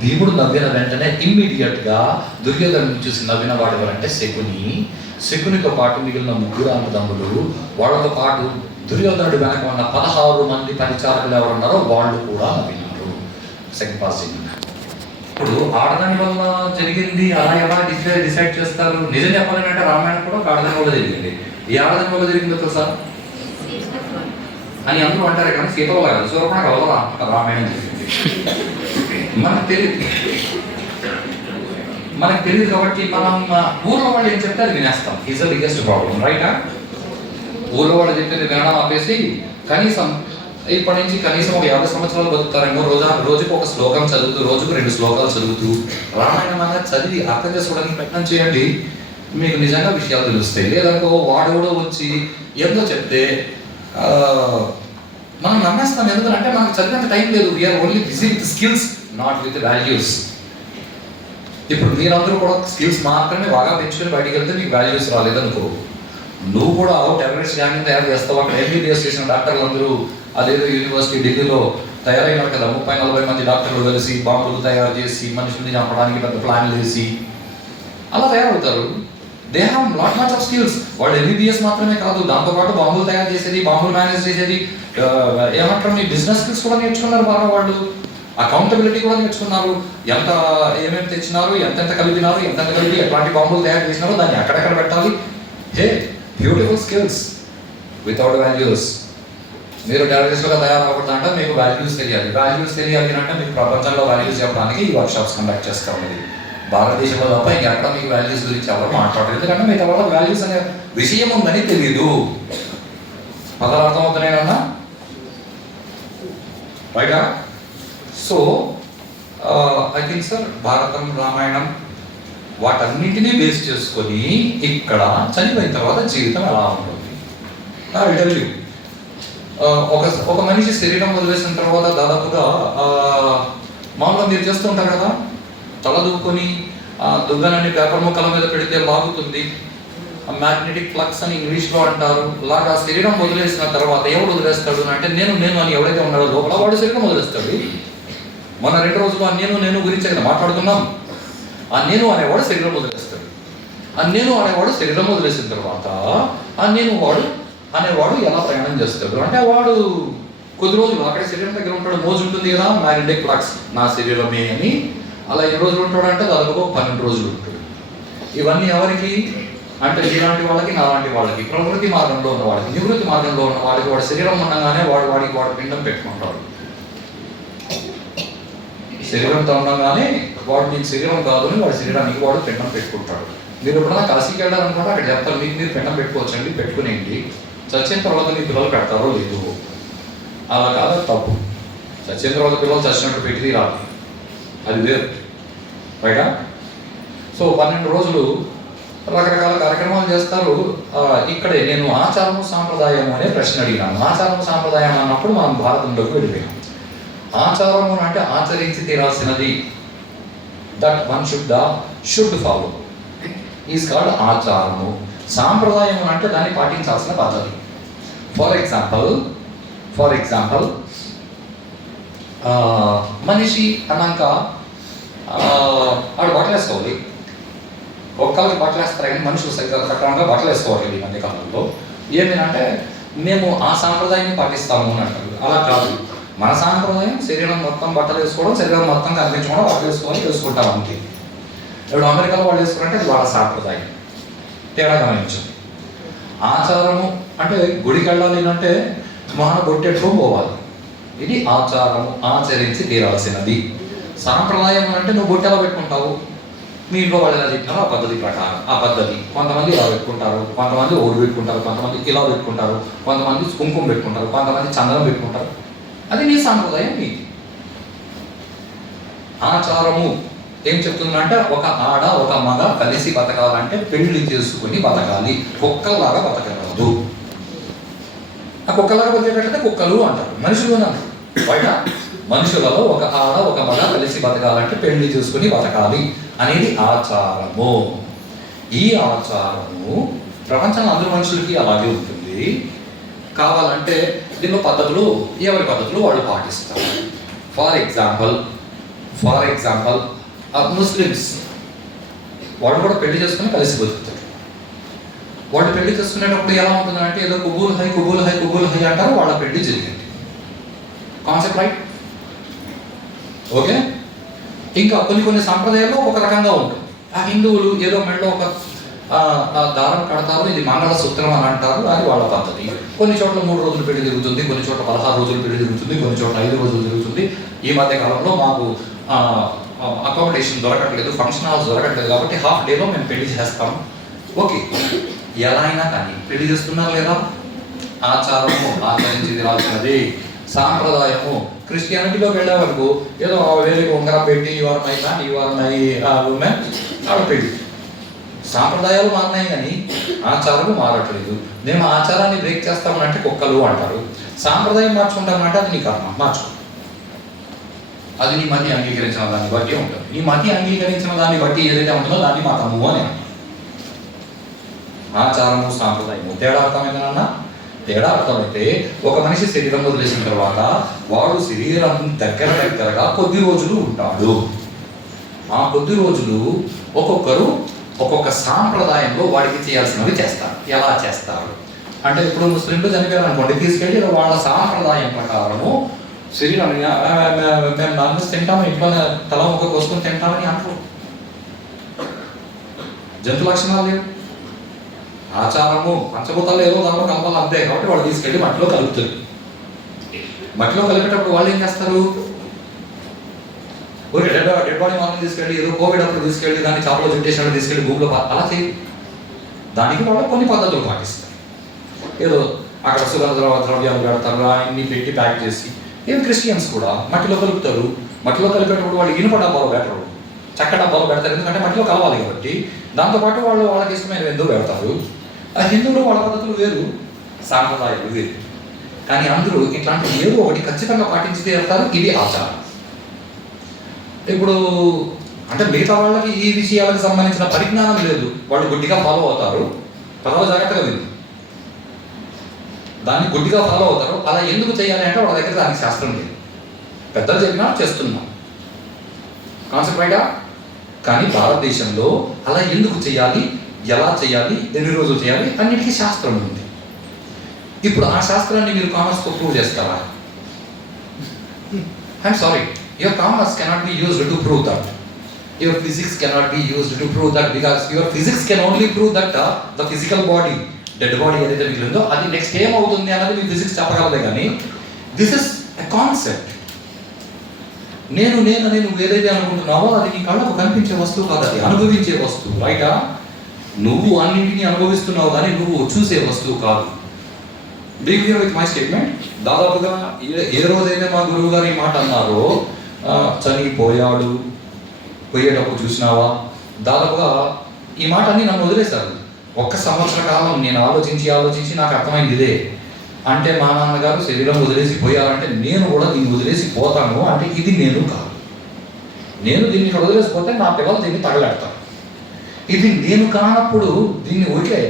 భీముడు నవ్విన వెంటనే ఇమ్మీడియట్గా దుర్యోధను చూసి నవ్విన వాడు ఎవరంటే శకుని. శకునితో పాటు మిగిలిన 3 అన్నదమ్ములు, వాళ్ళతో పాటు దుర్యోధనుడు వెనక ఉన్న 16 మంది పరిచారకులు ఎవరు ఉన్నారో వాళ్ళు కూడా నవ్వినారు. Second passing. ఇప్పుడు ఆడదాని వల్ల జరిగింది అలా ఎలా డిసైడ్ చేస్తారు? నిజం చెప్పాలంటే రామాయణం కూడా ఒక ఆడదాని వల్ల జరిగింది. ఈ ఆడదాని వల్ల జరిగిందో తెలుసా అని అందరూ అంటారు, కానీ సీత వల్ల కాదు, సూర్యపణ వల్ల రామాయణం జరిగింది. మనకు తెలియదు కాబట్టి మనం ఊర్లో వాళ్ళు ఏం చెప్తే అది వినేస్తాం. ఈజ్ ద బిగ్గెస్ట్ ప్రాబ్లం, రైటా? ఊళ్ళో వాళ్ళు చెప్పింది వినడం ఆపేసి కనీసం ఇప్పటి నుంచి కనీసం ఒక 50 సంవత్సరాలు బతుకుతారేమో. రోజుకు ఒక శ్లోకం చదువుతూ, రోజుకు 2 శ్లోకాలు చదువుతూ రామాయణం అనేది చదివి అర్థం చేసుకోవడానికి ప్రయత్నం చేయండి. మీకు నిజంగా విషయాలు తెలుస్తాయి. లేదనుకో వాడు కూడా వచ్చి ఏదో చెప్తే మనం నమ్మేస్తాం. ఎందుకంటే మనకు చదివేంత టైం లేదు. We're only busy with skills, not with values. ఇప్పుడు మీరందరూ కూడా స్కిల్స్ మాత్రమే బాగా పెంచుకొని బయటికి వెళ్తే మీకు వాల్యూస్ రాలేదనుకో, నువ్వు కూడా టెర్రరిస్ట్ గ్యాంగ్ తయారు చేస్తావు. అక్కడ MBBS చేసిన డాక్టర్లు అందరూ అదేదో యూనివర్సిటీ ఢిల్లీలో తయారైనారు కదా, 30-40 మంది డాక్టర్లు కలిసి బాంబులు తయారు చేసి మనుషుల్ని చంపడానికి పెద్ద ప్లాన్లు వేసి అలా తయారవుతారు. They have lot much of skills. వాళ్ళు MBBS మాత్రమే కాదు, దాంతోపాటు బాంబులు తయారు చేసేది, బాంబులు మేనేజ్ చేసేది, ఏమంటారు మీ బిజినెస్ స్కిల్స్ కూడా నేర్చుకున్నారు బాగా. వాళ్ళు అకౌంటబిలిటీ కూడా నేర్చుకున్నారు. ఏమేమి తెచ్చినారు, ఎంతెంత కలిపినారు, ఎంతెంత కలిపి ఎట్లాంటి బాంబులు తయారు చేసినారో దాన్ని ఎక్కడెక్కడ పెట్టాలి. హే, బ్యూటిఫుల్ స్కిల్స్ వితౌట్ వాల్యూస్. మీరు టెర్రరిస్ట్గా తయారవ్వకూడదంటే మీకు వాల్యూస్ తెలియాలి. వాల్యూస్ తెలియాలి అంటే మీకు ప్రపంచంలో వాల్యూస్ చెప్పడానికి ఈ వర్క్షాప్స్ కండక్ట్ చేస్తాం. ఇది భారతదేశంలో తప్ప ఇంకెక్కడ మీకు వాల్యూస్ గురించి ఎవరు మాట్లాడరు. ఎందుకంటే మీకు ఎవరో వాల్యూస్ అనే విషయం ఉందని తెలీదు. పదాలు అర్థమవుతున్నాయన్నా, రైటా? సో ఐ థింక్ సార్ భారతం, రామాయణం వాటన్నింటినీ బేస్ చేసుకొని ఇక్కడ చనిపోయిన తర్వాత జీవితం ఎలా ఉంటుంది. ఒక మనిషి శరీరం వదిలేసిన తర్వాత దాదాపుగా మామూలుగా మీరు చేస్తూ ఉంటారు కదా, తల దువ్వుకొని దువ్వెనని పేపర్ ముక్కల మీద పెడితే లాగుతుంది, మ్యాగ్నెటిక్ ఫ్లక్స్ అని ఇంగ్లీష్లో అంటారు. లాగా శరీరం వదిలేసిన తర్వాత ఎవడు వదిలేస్తాడు అంటే నేను అని ఎవడైతే ఉన్నాడో లోపల వాడు శరీరం వదిలేస్తాడు. మొన్న 2 రోజులు ఆ నేను గురించి కదా మాట్లాడుతున్నాం. ఆ నేను అనేవాడు శరీరం వదిలేస్తాడు. ఆ నేను అనేవాడు శరీరం వదిలేసిన తర్వాత ఆ వాడు అనేవాడు ఎలా ప్రయాణం చేస్తాడు అంటే వాడు కొద్ది రోజులు అక్కడ శరీరం దగ్గర ఉంటాడు. మోజు ఉంటుంది కదా, మ్యాగ్నెటిక్ ఫ్లక్స్ నా శరీరమే అని. అలా 2 రోజులు ఉంటాడు అంటే దాదాపు 12 రోజులు ఉంటాడు. ఇవన్నీ ఎవరికి అంటే ఇలాంటి వాళ్ళకి, నాలాంటి వాళ్ళకి, ప్రవృత్తి మార్గంలో ఉన్న వాళ్ళకి, నివృత్తి మార్గంలో ఉన్న వాళ్ళకి వాడి శరీరం ఉండగానే వాడికి పిండం పెట్టుకుంటాడు. శరీరంతో ఉండగానే వాడు నీకు శరీరం కాదు అని వాడి శరీరానికి వాడు పిండం పెట్టుకుంటాడు. మీరు ఎప్పుడైనా కాశీకి వెళ్ళాలనుకుంటే అక్కడ చెప్తారు మీకు మీరు పిండం పెట్టుకోవచ్చండి, పెట్టుకునేయండి. చచ్చిన తర్వాత మీ పిల్లలు పెడతారో లేదు, అలా కాదు, తప్పు. చచ్చిన తర్వాత పిల్లలు చచ్చినట్టు పెట్టి రాదు, అది వేరు, రైటా? సో 12 రోజులు రకరకాల కార్యక్రమాలు చేస్తారు. ఇక్కడే నేను ఆచారము సాంప్రదాయం అనే ప్రశ్న అడిగినాను. ఆచారము సాంప్రదాయం అన్నప్పుడు మనం భారతంలోకి వెళ్ళిపోయాం. ఆచారము అంటే ఆచరించి తీరాల్సినది. That one should follow is called ఆచారము. సాంప్రదాయం అంటే దాన్ని పాటించాల్సిన పద్ధతి. ఫర్ ఎగ్జాంపుల్ మనిషి అన్నాక వాడు బట్టలు వేసుకోవాలి. ఒక్కరికి బట్టలు వేస్తారు కానీ మనుషులు సక్రమంగా బట్టలు వేసుకోవాలి. ఈ మధ్య కాలంలో ఏమిటంటే మేము ఆ సాంప్రదాయాన్ని పాటిస్తాము అని అంటారు. అలా కాదు. మన సాంప్రదాయం శరీరం మొత్తం బట్టలు వేసుకోవడం, శరీరం మొత్తం కనిపించుకోవడం, బట్టలు వేసుకుంటాం అంతే. ఇప్పుడు అమెరికాలో వాళ్ళు వేసుకుంటే అది వాళ్ళ సాంప్రదాయం. తేడా గమనించండి. ఆచారము అంటే గుడికి వెళ్ళాలి అంటే మొహన బొట్టెట్టుకో పోవాలి. ఇది ఆచారము, ఆచరించి తీరాల్సినది. సాంప్రదాయం అంటే నువ్వు బొట్టెలా పెట్టుకుంటావు, మీ ఇంట్లో వాళ్ళు ఎలా చెప్పినారో ఆ పద్ధతి ప్రకారం ఆ పద్ధతి. కొంతమంది ఇలా పెట్టుకుంటారు, కొంతమంది ఓడి పెట్టుకుంటారు, కొంతమంది ఇలా పెట్టుకుంటారు, కొంతమంది కుంకుమ పెట్టుకుంటారు, కొంతమంది చందనం పెట్టుకుంటారు. అది నీ సాంప్రదాయం, నీది. ఆచారము ఏం చెప్తుందంటే ఒక ఆడ ఒక మగ కలిసి బతకాలంటే పెళ్లి చేసుకుని బతకాలి. కుక్కల్లాగా బతకరాదు. ఆ కుక్కలాగా బతికేటట్లయితే కుక్కలు అంటారు, మనుషులు అని అంటారు. బయట మనుషులలో ఒక ఆడ ఒక మగ కలిసి బతకాలంటే పెళ్లి చేసుకుని బతకాలి అనేది ఆచారము. ఈ ఆచారము ప్రపంచంలో అందరు మనుషులకి అలాగే ఉంటుంది. కావాలంటే దీనిలో పద్ధతులు ఎవరి పద్ధతులు వాళ్ళు పాటిస్తారు. ఫర్ ఎగ్జాంపుల్ ముస్లిమ్స్ వాళ్ళు కూడా పెళ్లి చేసుకుని కలిసి బతుకుతారు. వాళ్ళు పెళ్లి చేసుకునేటప్పుడు ఎలా ఉంటుందంటే ఏదో కుబూల్ హై అంటారు. వాళ్ళ పెళ్లి జరిగింది. Concept right? ఓకే. ఇంకా కొన్ని సాంప్రదాయాల్లో ఒక రకంగా ఉంటుంది. ఆ హిందువులు ఏదో మెడలో ఒక దారం కడతారు, ఇది మంగళసూత్రం అని అంటారు, అది వాళ్ళ పద్ధతి. కొన్ని చోట్ల 3 రోజులు పెళ్లి జరుగుతుంది, కొన్ని చోట్ల 16 రోజులు పెళ్లి జరుగుతుంది, కొన్ని చోట్ల 5 రోజులు జరుగుతుంది. ఈ మధ్య కాలంలో మాకు అకామిడేషన్ దొరకట్లేదు, ఫంక్షన్ హాల్స్ దొరకట్లేదు, కాబట్టి హాఫ్ డేలో మేము పెళ్లి చేస్తాం. ఓకే, ఎలా అయినా కానీ పెళ్లి చేస్తున్నారు లేదా? ఆచారము ఆచరించి తీరాల్సినది. సాంప్రదాయము క్రిస్టియానిటీలోకి వెళ్ళే వరకు ఏదో వేరే ఉంగరం పెట్టి your my man, your my women ఆడ పెళ్లి. సాంప్రదాయాలు మారినాయి కానీ ఆచారాలు మారట్లేదు. మేము ఆచారాన్ని బ్రేక్ చేస్తామనంటే కుక్కలు అంటారు. సాంప్రదాయం మార్చుకుంటామంటే అది నీ కర్మ, మార్చుకో. అది నీ మతి అంగీకరించిన దాన్ని బట్టి ఉంటుంది. నీ మతి అంగీకరించిన దాన్ని బట్టి ఏదైతే ఉంటుందో దాన్ని మతము అని. ఆచారము సాంప్రదాయము తేడా అర్థమైందన్నా? తేడా అర్థమైతే ఒక మనిషి శరీరం వదిలేసిన తర్వాత వాడు శరీరం దగ్గరగా కొద్ది రోజులు ఉంటాడు. ఆ కొద్ది రోజులు ఒక్కొక్కరు ఒక్కొక్క సాంప్రదాయంలో వాడికి చేయాల్సినవి చేస్తారు. ఎలా చేస్తారు అంటే ఇప్పుడు ముస్లింలు చనిపోయారు అనుకోండి, తీసుకెళ్ళి వాళ్ళ సాంప్రదాయం ప్రకారము శరీరం మేము నాన్ వెజ్ తింటాము, ఇంట్లో తల ముక్క కోసుకొని తింటామని అంటారు. జంతు లక్షణాలు లేవు. ఆచారము పంచభూతాలు ఏదో దాంట్లో కలపాలి అంతే. కాబట్టి వాళ్ళు తీసుకెళ్ళి మట్టిలో కలుపుతారు. మట్టిలో కలిపేటప్పుడు వాళ్ళు ఏం చేస్తారు? ఓకే, డెడ్ బాడీ మాత్రం తీసుకెళ్ళి ఏదో కోవిడ్ అప్పుడు తీసుకెళ్ళి దాన్ని చాపలో చుట్టేసినట్టు తీసుకెళ్ళి భూమిలో అలా చేయి. దానికి వాళ్ళు కొన్ని పద్ధతులు పాటిస్తారు. ఏదో అక్కడ సుగంధ ద్రవ్యాలు పెడతారు, అన్ని పెట్టి ప్యాక్ చేసి. ఏం క్రిస్టియన్స్ కూడా మట్టిలో కలుపుతారు. మట్టిలో కలిపేటప్పుడు వాళ్ళు ఇనుప డబ్బాలో పెట్టరు, చెక్క డబ్బాలో పెడతారు. ఎందుకంటే మట్టిలో కలవాలి కాబట్టి. దాంతోపాటు వాళ్ళు వాళ్ళకి ఇష్టమైన ఎందుకు పెడతారు. ఆ హిందువులు వాళ్ళ పద్ధతులు వేరు, సాంప్రదాయాలు వేరు. కానీ అందరూ ఇట్లాంటి ఏదో ఒకటి ఖచ్చితంగా పాటించి తీరుతారు. ఇది ఆచారం. ఇప్పుడు అంటే మిగతా వాళ్ళకి ఈ విషయాలకు సంబంధించిన పరిజ్ఞానం లేదు, వాళ్ళు గుడ్డిగా ఫాలో అవుతారు. పదవ జాగ్రత్తగా వింది, దాన్ని గుడ్డిగా ఫాలో అవుతారు. అలా ఎందుకు చేయాలి అంటే వాళ్ళ దగ్గర దానికి శాస్త్రం లేదు. పెద్దలు చెప్పినా చేస్తున్నాం, కాన్సెప్ట్ రైటా? కానీ భారతదేశంలో అలా ఎందుకు చేయాలి, ఎలా చేయాలి, ఎన్ని రోజులు చేయాలి అన్నిటికీ శాస్త్రం ఉంది. ఇప్పుడు ఆ శాస్త్రాన్ని మీరు కామర్స్తో ప్రూవ్ చేస్తారా? I'm sorry, your commerce cannot be used to prove that. Your physics cannot be used to prove that, because your physics can only prove that the physical body, dead body ఏదైతే మిగిలిందో అది next ఏమవుతుంది అన్నది మీ physics చెప్పగలదే. కానీ this is a concept. నేను నువ్వు ఏదైతే అనుకుంటున్నావో అది నీ కళ్ళకు కనిపించే వస్తువు కాదు, అది అనుభవించే వస్తువు. రైటా? నువ్వు అన్నింటినీ అనుభవిస్తున్నావు కానీ నువ్వు చూసే వస్తువు కాదు. Be clear with my statement. దాదాపుగా ఏ రోజైతే మా గురువు గారు ఈ మాట అన్నారో, చనిపోయాడు పోయేటప్పుడు చూసినావా, దాదాపుగా ఈ మాట అన్ని నన్ను వదిలేశారు. 1 సంవత్సర కాలం నేను ఆలోచించి నాకు అర్థమైంది ఇదే. అంటే మా నాన్నగారు శరీరం వదిలేసి పోయారంటే నేను కూడా దీన్ని వదిలేసి పోతాను అంటే ఇది నేను కాదు. నేను దీన్ని ఇక్కడ వదిలేసిపోతే నా పిల్లలు దీన్ని తగలెడతారు. ఇది నేను కానప్పుడు దీన్ని ఊరికే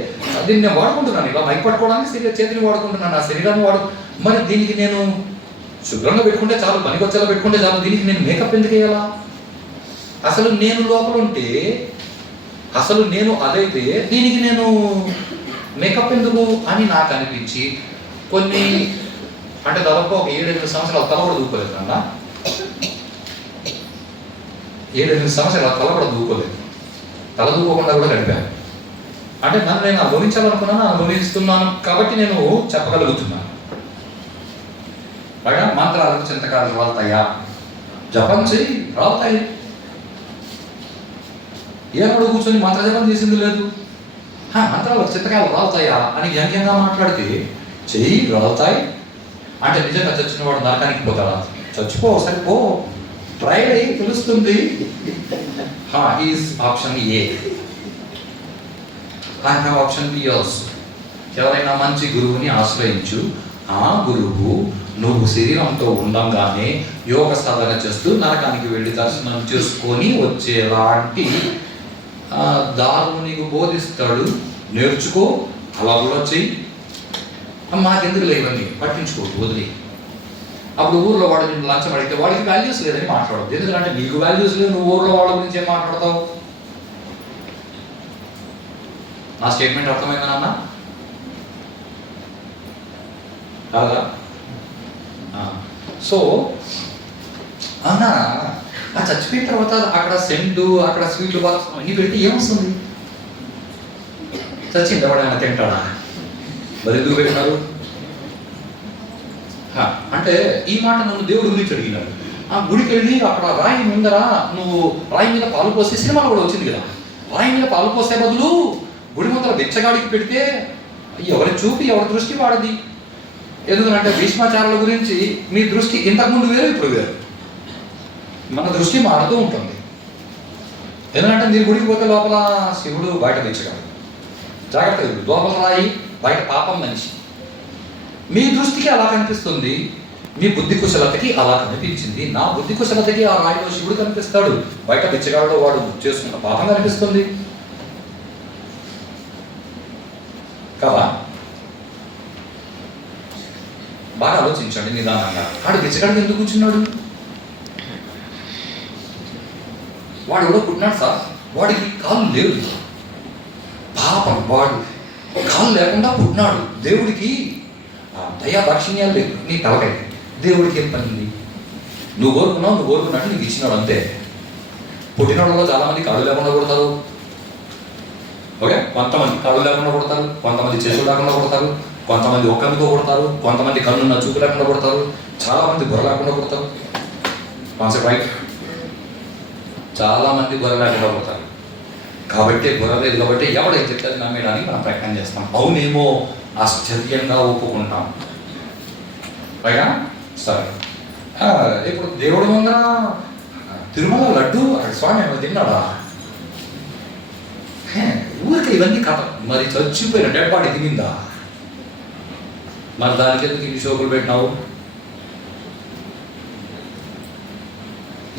దీన్ని నేను వాడుకుంటున్నాను, ఇలా మైక్ పట్టుకోవడానికి చేతిని వాడుకుంటున్నాను, నా శరీరాన్ని మరి దీనికి నేను శుభ్రంగా పెట్టుకుంటే చాలు, పనికొచ్చేలా పెట్టుకుంటే చాలు, దీనికి నేను మేకప్ ఎందుకు వేయాలా? అసలు నేను లోపల ఉంటే, అసలు నేను అదైతే దీనికి నేను మేకప్ ఎందుకు అని నాకు అనిపించి కొన్ని అంటే దాదాపు ఒక 7-8 సంవత్సరాలు తల కూడా దూకోలేదు అన్న. 7-8 సంవత్సరాలు తల కూడా దూకోలేదు, తల దూకోకుండా కూడా గడిపాను. అంటే నన్ను నేను అనుభవించాలనుకున్నాను, అనుభవిస్తున్నాను కాబట్టి నేను చెప్పగలుగుతున్నాను. పైగా మంత్రాలకు చింతకాలు రాలుతాయా? జపం చేయి, రాలుతాయి. ఏనాడు కూర్చొని మంత్ర జపం చేసింది లేదు. మంత్రాలకు చింతకాయలు రాలుతాయా అని వ్యంగ్యంగా మాట్లాడితే చెయ్యి రాలుతాయి అంటే నిజంగా చచ్చిన వాడు నరకానికి పోతాడా? చచ్చిపో, సరిపో, ట్రై అయ్యి తెలుస్తుంది. Is option A. I have option be also. ఎవరైనా మంచి గురువుని ఆశ్రయించు. ఆ గురువు నువ్వు శరీరంతో ఉండంగానే యోగ సాధన చేస్తూ నరకానికి వెళ్ళి దర్శనం చేసుకొని వచ్చేలాంటి దారులు నీకు బోధిస్తాడు. నేర్చుకో, అలా కూడా చెయ్యి. మాకెందుకు లేవన్నీ పట్టించుకోవద్దు, వదిలి. అప్పుడు ఊర్లో వాడు నిన్ను లంచం అడిగితే వాడికి వాల్యూస్ లేదని మాట్లాడదు. ఎందుకంటే నీకు వాల్యూస్ లేదు, నువ్వు ఊర్లో వాళ్ళ గురించి ఏం మాట్లాడతావు? నా స్టేట్మెంట్ అర్థమైందా నాన్న? కాదా? సో అన్నా ఆ చచ్చిపోయిన తర్వాత అక్కడ సెంటు, అక్కడ స్వీట్లు బాక్స్ అన్నీ పెడితే ఏమొస్తుంది? చచ్చింది ఎవడైనా తింటాడా? మరి ఎందుకు పెట్టినారు అంటే ఈ మాట నన్ను దేవుడి గురించి అడిగినాడు. ఆ గుడికి వెళ్ళి అక్కడ రాయి ముందర నువ్వు రాయి మీద పాలు పోస్తే, సినిమాలో కూడా వచ్చింది కదా, రాయి మీద పాలు పోసే బదులు గుడి ముందర బిచ్చగాడికి పెడితే ఎవరి చూపి ఎవరి దృష్టి వాడది. ఎందుకంటే భీష్మాచారాల గురించి మీ దృష్టి ఇంతకుముందు వేరు, ఇప్పుడు వేరు. మన దృష్టి మారుతూ ఉంటుంది. ఎందుకంటే మీరు గుడికి పోతే లోపల శివుడు, బయట బిచ్చగాడు. జాగ్రత్త, లోపల రాయి, బయట పాపం మనిషి. మీ దృష్టికి అలా కనిపిస్తుంది, మీ బుద్ధి కుశలతకి అలా కనిపించింది. నా బుద్ధి కుశలతకి ఆ రాయిలో శివుడు కనిపిస్తాడు, బయట బిచ్చగాడులో వాడు చేసుకున్న పాపం కనిపిస్తుంది కదా. బాగా ఆలోచించండి నిదానంగా. వాడు బిచ్చగాడికి ఎందుకు కూర్చున్నాడు? వాడు కూడా పుట్టినాడు సార్, వాడికి కాళ్ళు లేవు, పాపం వాడు కాళ్ళు లేకుండా పుట్టినాడు. దేవుడికి దయా దాక్షిణ్యాలు లేవు. నీ తలకాయ దేవుడికి ఏం పనింది? నువ్వు కోరుకున్నట్టు నీకు ఇచ్చినాడు అంతే. పుట్టిన వాళ్ళలో చాలామంది కాళ్ళు లేకుండా కొడతారు. ఓకే, కొంతమంది కాళ్ళు లేకుండా కొడతారు, కొంతమంది చేతులు లేకుండా కొడతారు, కొంతమంది ఒక్కరితో కొడతారు, కొంతమంది కన్నున్న చూపు లేకుండా కొడతారు, చాలామంది బుర్ర లేకుండా కొడతారు. Concept right? చాలామంది బుర్ర లేకుండా కొడతారు. కాబట్టి బుర్ర లేదు కాబట్టి ఎవడైతే చెప్తే నమ్మేయడానికి మనం ప్రయత్నం చేస్తాం. అవునేమో ఆశ్చర్యంగా ఒప్పుకుంటాం. పైగా సరే, ఇప్పుడు దేవుడు ముందర తిరుమల లడ్డు అక్కడ స్వామి ఏమో తిన్నాడా? ఊరికి ఇవన్నీ కథ. మరి చచ్చిపోయిన డెడ్ బాడీ తినిందా? మరి దానికి ఎందుకు ఇన్ని షోకులు పెట్టినావు?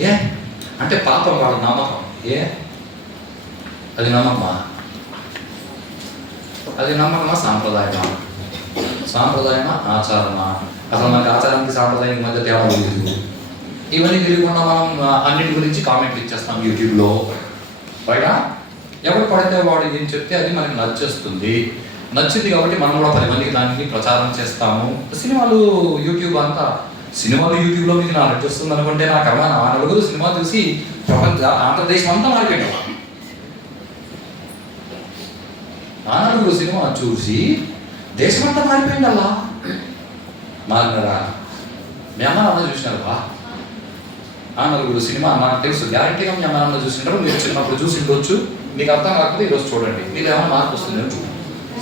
ఏ అంటే పాపం వాళ్ళ నమ్మకం. అది నమ్మకమా? అది నమ్మకమా? సాంప్రదాయమా? సాంప్రదాయమా? ఆచారమా? అసలు మనకి ఆచారానికి సాంప్రదాయానికి మధ్య తేడా లేదు. ఇవన్నీ తెలియకుండా మనం అన్నిటి గురించి కామెంట్లు ఇచ్చేస్తాం యూట్యూబ్లో. పైగా ఎవరు పడితే వాడు ఏం చెప్తే అది మనకి నచ్చేస్తుంది. నచ్చింది కాబట్టి మనం కూడా 10 మందికి దానికి ప్రచారం చేస్తాము. సినిమాలు యూట్యూబ్ అంతా, సినిమాలు యూట్యూబ్లో మీకు నా నచ్చేస్తుంది అనుకుంటే నా కర్మ. నా నలుగురు సినిమా చూసి ఆంధ్రదేశం అంతా మారిపోయింది. ఆ నలుగురు సినిమా చూసి దేశమంతా మారిపోయింది. అలా మారినారా? మీ అమ్మ నాన్న చూసినారా? ఆ నలుగురు సినిమా నాకు తెలుసు, గ్యారంటీగా మీ అమ్మ నాన్న చూసింటారు. మీరు చిన్నప్పుడు చూసి ఉండొచ్చు, మీకు అర్థం కాకపోతే ఈరోజు చూడండి, మీరు ఏమైనా మార్పు వస్తుంది.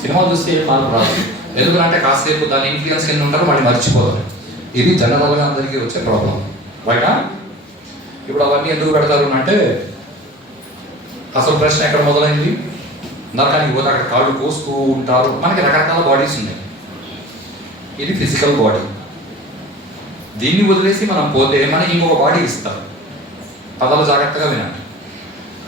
సినిమా చూస్తే ఏం మార్పు రాదు. ఎందుకంటే కాసేపు దాని ఇన్ఫ్లుయెన్స్ కింద ఉంటారు, మళ్ళీ మర్చిపోవాలి. ఇది జనరల్గా అందరికీ వచ్చే ప్రాబ్లం. రైటా? ఇప్పుడు అవన్నీ ఎందుకు పెడతారు అంటే, అసలు ప్రశ్న ఎక్కడ మొదలైంది? నరకానికి పోతే అక్కడ కాళ్ళు కోస్తూ ఉంటారు. మనకి రకరకాల బాడీస్ ఉన్నాయి. ఇది ఫిజికల్ బాడీ. దీన్ని వదిలేసి మనం పోతే మనకి ఇంకొక బాడీ ఇస్తారు. పదాలు జాగ్రత్తగా వినండి.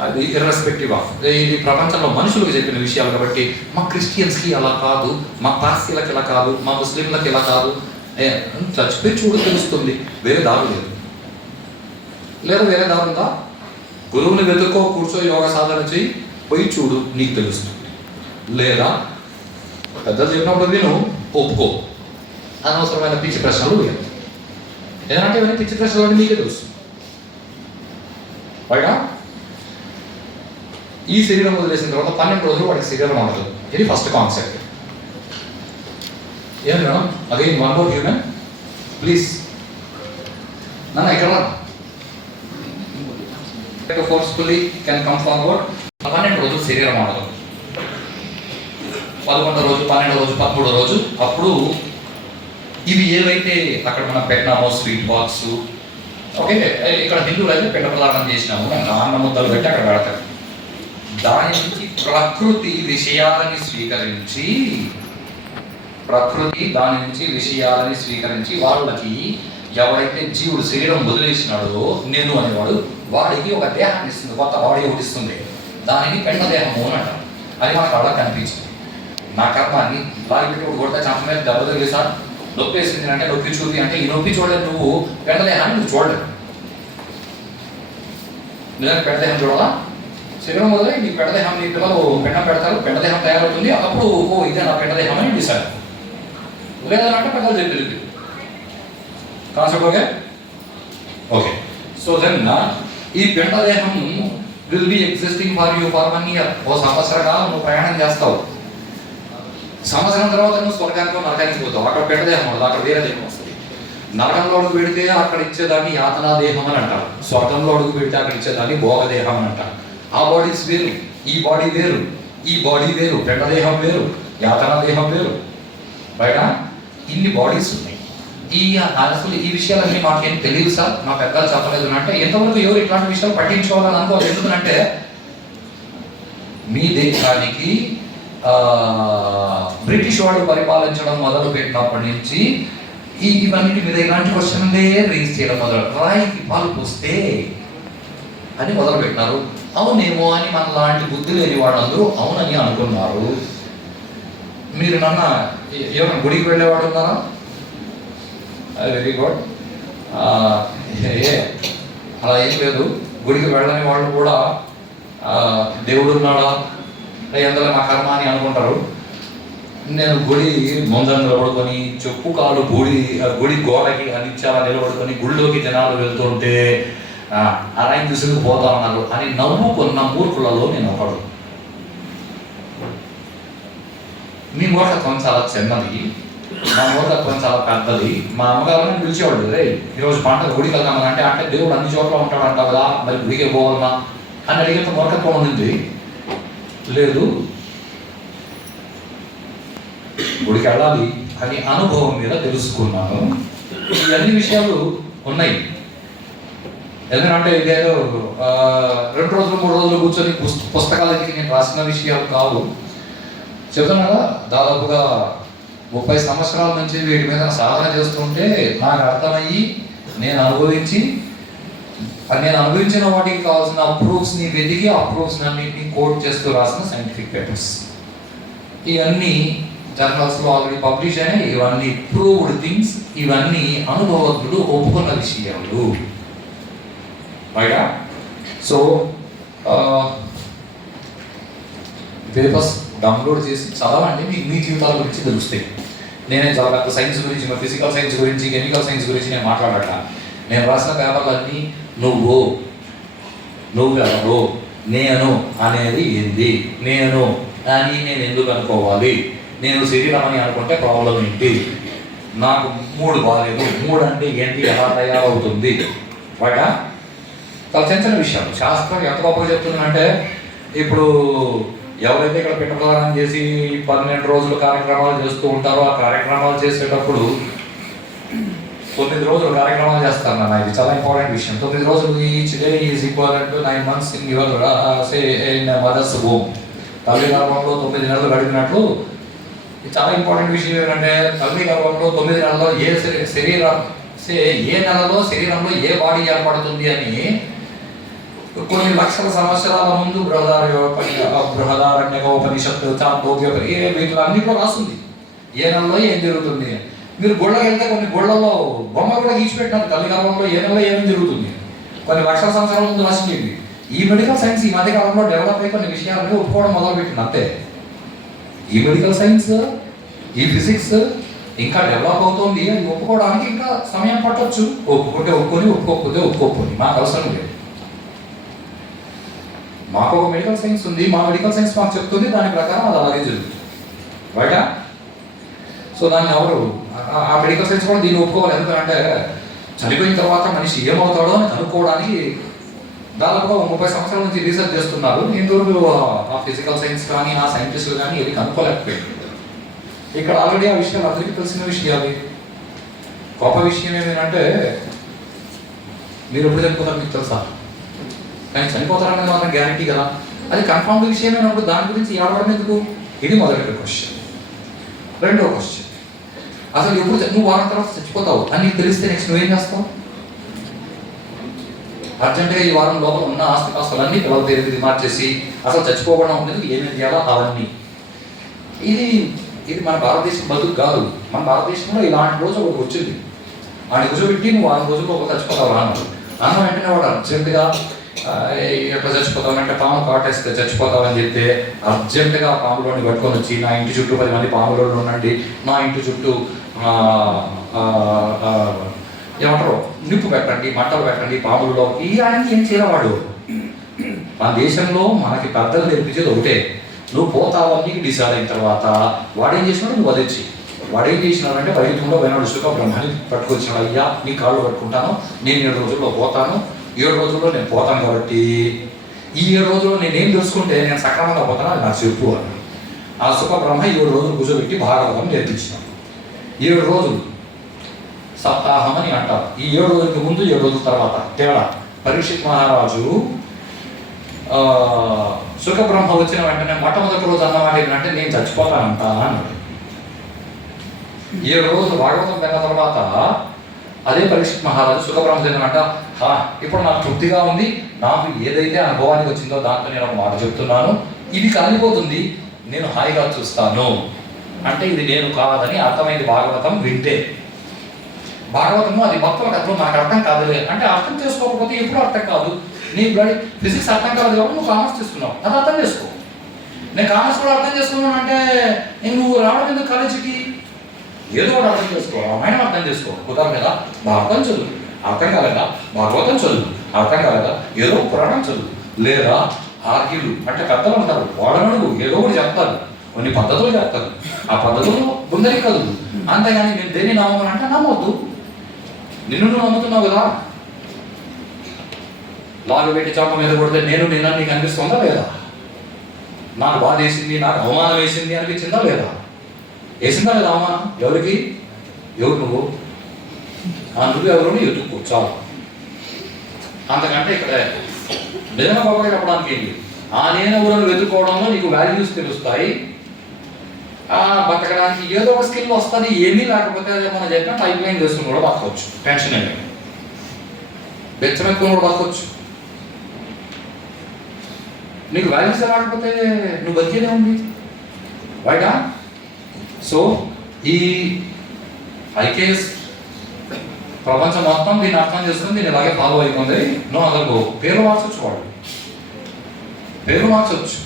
అది ఇర్రెస్పెక్టివ్ ఆఫ్ ఇది ప్రపంచంలో మనుషులకు చెప్పిన విషయాలు కాబట్టి మా క్రిస్టియన్స్కి అలా కాదు, మా పార్సీలకు ఇలా కాదు, మా ముస్లింలకు ఇలా కాదు. చచ్చిపోయి చూడు తెలుస్తుంది. వేరే దారు లేదు. లేదా వేరే దారు ఉందా? గురువుని వెతుక్కో, కూర్చో, యోగ సాధన చేయి, పోయి చూడు, నీకు తెలుస్తుంది. లేదా పెద్దలు చెప్పినప్పుడు విను, ఒప్పుకో. అనవసరమైన పిచ్చి ప్రశ్నలు వేయదు. ఏదంటే ఇవన్నీ పిచ్చి ప్రశ్నలు అని మీకే తెలుసు. పైగా ఈ శరీరం వదిలేసిన తర్వాత 12 రోజులు వాడికి శరీరం ఉండదు. ఇది ఫస్ట్ కాన్సెప్ట్. ఏం madam again one more human please. నాన్న ఇక్కడ ఫోర్స్ఫుల్లీ కెన్ కమ్ ఫార్వర్డ్. 12 రోజులు శరీరం ఉండదు. 11వ రోజు, 12వ రోజు, 13వ రోజు అప్పుడు ఇవి ఏవైతే అక్కడ మనం పెట్టినామో స్వీట్ బాక్స్, ఓకే, ఇక్కడ హిందువులు అయితే పెట్ట ప్రదానం చేసినాము, అన్న ముద్దలు పెట్టి అక్కడ పెడతారు. దాని నుంచి ప్రకృతి విషయాలని స్వీకరించి వాళ్ళకి ఎవరైతే జీవుడు శరీరం వదిలేసినాడో నేను అనేవాడు వాడికి ఒక దేహాన్ని ఇస్తుంది, కొత్త బాడీ ఒకటి ఇస్తుంది. దానిని పెండ దేహము అని అంటారు. అది మనకు అలా కనిపించింది. నా కర్మాన్ని బాగా పెట్టి ఒకటి కొడితే చంప మీద దెబ్బ తగిలి సార్ నొప్పి వేసింది అంటే నొప్పి చూది అంటే ఈ నొప్పి చూడలేదు, నువ్వు పెండ దేహాన్ని నువ్వు చూడలేదు. నిజంగా పెండ దేహం చూడాలా? శరీరం వదిలే నీ పెడదేహం, నీ పిల్లలు పెండం పెడతారు, పెడదేహం తయారవుతుంది, అప్పుడు ఓ ఇదే నా పెడదేహం అని డిసైడ్. లేదంటే పెద్దలు చెప్పేది concept. Okay okay. So then ఈ పెండదేహం will be existing for you for 1 year. ఓ సంవత్సర కాలం నువ్వు ప్రయాణం చేస్తావు. సంవత్సరం తర్వాత నువ్వు స్వర్గానికి నరకానికి పోతావు. అక్కడ పెండదేహం ఉండదు, అక్కడ వేరే దేహం వస్తుంది. నరకంలో అడుగు పెడితే అక్కడ ఇచ్చేదాన్ని యాతనా దేహం అని అంటారు. స్వర్గంలో అడుగు పెడితే అక్కడ ఇచ్చేదాన్ని భోగదేహం అని అంటారు. ఆ బాడీస్ వేరు, ఈ బాడీ వేరు, ఈ బాడీ వేరు, పెండదేహం వేరు, యాతనా దేహం వేరు. బయట ఇన్ని బాడీస్ ఉన్నాయి. అసలు ఈ విషయాలన్నీ మాకేం తెలియదు సార్, మా పెద్దలు చెప్పలేదు అంటే ఎంతవరకు ఎవరు ఇట్లాంటి విషయాలు పట్టించుకోవాలని అనుకోవాలి. ఎందుకంటే మీ దేశానికి బ్రిటిష్ వాడు పరిపాలించడం మొదలు పెట్టినప్పటి నుంచి ఇవన్నిటి మీద ఇలాంటి క్వశ్చన్లే రేజ్ చేయడం మొదలు, రాయికి పాలు పోస్తే అని మొదలు పెట్టినారు. అవునేమో అని మన లాంటి బుద్ధి లేని వాళ్ళందరూ అవునని అనుకున్నారు. మీరు నన్న ఏమైనా గుడికి వెళ్ళేవాడు ఉన్నారా? Very good. అలా ఏం లేదు. గుడికి వెళ్ళని వాళ్ళు కూడా దేవుడు ఉన్నాడా ఎందులో నా కర్మ అని అనుకుంటారు. నేను గుడి ముందర నిలబడుకొని చెప్పు కాలు గుడి గోడకి అనిచ్చాలా నిలబడుకొని గుడిలోకి జనాలు వెళ్తుంటే ఆయన తీసుకుపోతా ఉన్నారు అని నవ్వుకున్న మూర్ఖులలో నేను ఒకడు. మీ మూర్ఖత్వం చాలా చిన్నది, మా మూర్ఖత్వం చాలా పెద్దది. మా అమ్మగారు పిలిచేవాడు, రే ఈరోజు పంట గుడికి వెళ్తామని అంటే దేవుడు అన్ని చోట్ల ఉంటాడు అంటావు కదా, మరి గుడికి పోవాలన్నా అని అడిగినంత మూర్ఖత్వం ఉంది. లేదు, గుడికి వెళ్ళాలి అని అనుభవం మీద తెలుసుకున్నాను. ఇవన్నీ విషయాలు ఉన్నాయి. ఎందుకంటే ఇదేదో 2 రోజులు 3 రోజులు కూర్చొని పుస్తకాలకి నేను రాసిన విషయాలు కావు. చెప్తాను కదా, దాదాపుగా 30 సంవత్సరాల నుంచి వీటి మీద సాధన చేస్తుంటే నాకు అర్థమయ్యి నేను అనుభవించిన వాటికి కావాల్సిన అప్రూవ్స్ని వెతికి అప్రూవ్స్ని అన్నింటినీ కోట్ చేస్తూ రాసిన సైంటిఫిక్ పేపర్స్ ఇవన్నీ జర్నల్స్లో ఆల్రెడీ పబ్లిష్ అయినాయి. ఇవన్నీ ప్రూవ్డ్ థింగ్స్, ఇవన్నీ అనుభవజ్ఞులు ఒప్పుకున్న విషయాలు బయట. సో పేపర్స్ డౌన్లోడ్ చేసి చదవండి, మీకు మీ జీవితాల గురించి తెలుస్తాయి. నేనే చాలా పెద్ద సైన్స్ గురించి, ఫిజికల్ సైన్స్ గురించి, కెమికల్ సైన్స్ గురించి నేను మాట్లాడట. నేను రాసిన పేపర్లన్నీ నువ్వెవరు, నేను అనేది ఏంది, నేను అని నేను ఎందుకు అనుకోవాలి, నేను శరీరం అని అనుకుంటే ప్రాబ్లం ఏంటి, నాకు 3 బాగాలేదు, 3 అంటే ఏంటి, ఎలా తయారవుతుంది, బయట చాలా చిన్న చిన్న విషయాలు. శాస్త్రం ఎంత గొప్పగా చెప్తుందంటే, ఇప్పుడు ఎవరైతే ఇక్కడ పిండ ప్రదానం చేసి 12 రోజులు కార్యక్రమాలు చేస్తూ ఉంటారో ఆ కార్యక్రమాలు చేసేటప్పుడు 9 రోజులు కార్యక్రమాలు చేస్తారు నాన్న. ఇది చాలా ఇంపార్టెంట్ విషయం. 9 రోజులు each day is equal to 9 months in your mother's home. తల్లి గర్భంలో 9 నెలలు గడిపినట్లు. ఇది చాలా ఇంపార్టెంట్ విషయం. ఏంటంటే తల్లి గర్భంలో 9 నెలల్లో ఏ నెలలో శరీరంలో ఏ బాడీ ఏర్పడుతుంది అని కొన్ని లక్షల సంవత్సరాల ముందు బృహదారణ్యకోపనిషత్తు చాందోగ్యోపని వీటిలో అన్నింటిలో రాస్తుంది ఏ నెలలో ఏం జరుగుతుంది. మీరు గుళ్ళకి వెళ్తే కొన్ని గుళ్ళల్లో బొమ్మలు కూడా గీచిపెట్టినారు కలికాలంలో ఏ నెలలో ఏమేమి జరుగుతుంది కొన్ని లక్షల సంవత్సరాల ముందు రాసింది. ఈ మెడికల్ సైన్స్ ఈ మధ్యకాలంలో డెవలప్ అయ్యి కొన్ని విషయాలను ఒప్పుకోవడం మొదలుపెట్టింది అంతే. ఈ మెడికల్ సైన్స్ ఈ ఫిజిక్స్ ఇంకా డెవలప్ అవుతుంది అని ఒప్పుకోవడానికి ఇంకా సమయం పట్టొచ్చు. ఒప్పుకుంటే ఒప్పుకొని ఒప్పుకోకపోతే ఒప్పుకోకపోయి మాకు అవసరం లేదు. మాకు ఒక మెడికల్ సైన్స్ ఉంది, మా మెడికల్ సైన్స్ మాకు చెప్తుంది, దాని ప్రకారం అది అలాగే జరుగుతుంది బయట. సో దాన్ని ఎవరు ఆ మెడికల్ సైన్స్ కూడా దీన్ని ఒప్పుకోవాలి. ఎందుకంటే చనిపోయిన తర్వాత మనిషి ఏమవుతాడో అని కనుక్కోవడానికి దాదాపుగా 30 సంవత్సరాల నుంచి రీసెర్చ్ చేస్తున్నారు. ఇంతవరకు ఆ ఫిజికల్ సైన్స్ కానీ ఆ సైంటిస్టులు కానీ ఇది కనుక్కోలేకపోయింది. ఇక్కడ ఆల్రెడీ ఆ విషయాలు అందరికీ తెలిసిన విషయాలు. గొప్ప విషయం ఏమేంటంటే మీరు ఎప్పుడు చనిపోతారు మీకు తెలుసా, కానీ చనిపోతారనేది మాత్రం గ్యారంటీ కదా. అది కన్ఫర్మ్డ్ విషయమేనప్పుడు దాని గురించి ఏడవడం ఎందుకు? ఇది మొదటి క్వశ్చన్. రెండో క్వశ్చన్, అసలు ఎప్పుడు నువ్వు వారం తర్వాత చచ్చిపోతావు అని నీకు తెలిస్తే నెక్స్ట్ నువ్వేం చేస్తావు? అర్జెంటుగా ఈ వారం లోపల ఉన్న ఆస్తిపాస్తులన్నీ పిల్లలు తెలియదు మార్చేసి అసలు చచ్చిపోకుండా ఉండేది ఏమేమి చేయాలో అవన్నీ. ఇది మన భారతదేశం బతుకు కాదు. మన భారతదేశంలో ఇలాంటి రోజు ఒకటి వచ్చింది. వాడిని కూర్చోబెట్టి నువ్వు 6 రోజుల్లో ఒక చచ్చిపోతావు అన్నాడు. అన్న వెంటనే వాడు అర్జెంటుగా ఎట్లా చచ్చిపోతావు అంటే పాము కాటేస్తే చచ్చిపోతావు అని చెప్తే అర్జెంటుగా పాములోని పట్టుకొని వచ్చి నా ఇంటి చుట్టూ 10 మంది పాములో ఉండండి, నా ఇంటి చుట్టూ ఏమంటారు నిప్పు పెట్టండి, మంటలు పెట్టండి పాములలో. ఈ ఆయనకి ఏం చేయవాడు? మన దేశంలో మనకి పెద్దలు నేర్పించేది ఒకటే, నువ్వు పోతావు నీకు డిసైడ్ అయిన తర్వాత వాడేం చేసినాడు నువ్వు వదిలించి. వాడేం చేసినాడంటే వైద్యంలో పోయినాడు సుఖ బ్రహ్మని పట్టుకొచ్చినాడు. అయ్యా నీ కాళ్ళు పట్టుకుంటాను, నేను 7 రోజుల్లో పోతాను, 7 రోజుల్లో నేను పోతాను కాబట్టి ఈ 7 రోజుల్లో నేనేం తెలుసుకుంటే నేను సక్రమంగా పోతాను అది నాకు చెప్పు అని. ఆ సుఖ బ్రహ్మ 7 రోజులు కూర్చోబెట్టి భాగవతం నేర్పించినాడు. 7 రోజులు సప్తాహం అని అంటారు. ఈ 7 రోజులకి ముందు 7 రోజుల తర్వాత తేడా. పరీక్షిత్ మహారాజు సుఖబ్రహ్మ వచ్చిన వెంటనే మొట్టమొదటి రోజు అన్నమాట ఏంటంటే నేను చచ్చిపోతానంట అన్నాడు. 7 రోజులు భాగవతం విన్న తర్వాత అదే పరీక్షిత్ మహారాజు సుఖబ్రహ్మ చెందనంట, ఇప్పుడు నాకు తృప్తిగా ఉంది, నాకు ఏదైతే అనుభవానికి వచ్చిందో దాంతో నేను ఒక మాట చెప్తున్నాను, ఇది కలిగిపోతుంది, నేను హాయిగా చూస్తాను అంటే ఇది నేను కాదని అర్థమైంది భాగవతం వింటే. భాగవతము అది భక్తుల కథలు నాకు అర్థం కాదులే అంటే అర్థం చేసుకోకపోతే ఎప్పుడు అర్థం కాదు. నీ ఫిజిక్స్ అర్థం కాదు కాబట్టి నువ్వు కామర్స్ తీసుకున్నావు, అది అర్థం చేసుకో. నేను కామర్స్ కూడా అర్థం చేసుకున్నాను అంటే నువ్వు రావడం ఎందుకు కాలేజీకి? ఏదో కూడా అర్థం చేసుకో, రామాయణం అర్థం చేసుకో, కుదరదు కదా భారతం చదువు, అర్థం కాలేదా భాగవతం చదువు, అర్థం కాలేదా ఏదో పురాణం చదువు, లేదా ఆర్గ్యులు అంటే పెద్దలు ఉంటారు వాడనడు ఏదో కూడా చెప్తారు, కొన్ని పద్ధతులు చెప్తారు, ఆ పద్ధతులు బుందరి కదు. అంతేగాని నేను దేన్ని నమ్మను అంటే నమ్మొద్దు. నిన్ను నువ్వు నమ్ముతున్నావు కదా. లాగు పెట్టి చాప మీద కొడితే నేను నిన్న నీకు అనిపిస్తుందా లేదా? నాకు బాధ వేసింది, నాకు అవమానం వేసింది అనిపించిందా లేదా? వేసిందా లేదా అవమానం? ఎవరికి? ఎవరు నువ్వు? నువ్వు ఎవరు ఎదుర్కో చాలు. అంతకంటే ఇక్కడ నిజంగా గొప్పగా చెప్పడానికి ఏంటి? నేను ఎవరు వెతుక్కోవడంలో నీకు వాల్యూస్ తెలుస్తాయి. బతకడానికి ఏదో ఒక స్కిల్ వస్తుంది. ఏమీ లేకపోతే మనం చెప్పిన పైప్ లైన్ చేసుకుని కూడా బతకవచ్చు, టెన్షన్ ఏమి బెచ్చమెత్తుకుని కూడా బతకవచ్చు. నీకు వాల్యూస్ రాకపోతే నువ్వు బతికేదే ఉంది బయట. సో ఈ ఐకేఎస్ ప్రపంచం మొత్తం దీన్ని అర్థం చేసుకుని దీన్ని ఇలాగే ఫాలో అయిపోయింది. నువ్వు అసలు పేరు మార్చవచ్చు, వాడు పేరు మార్చవచ్చు.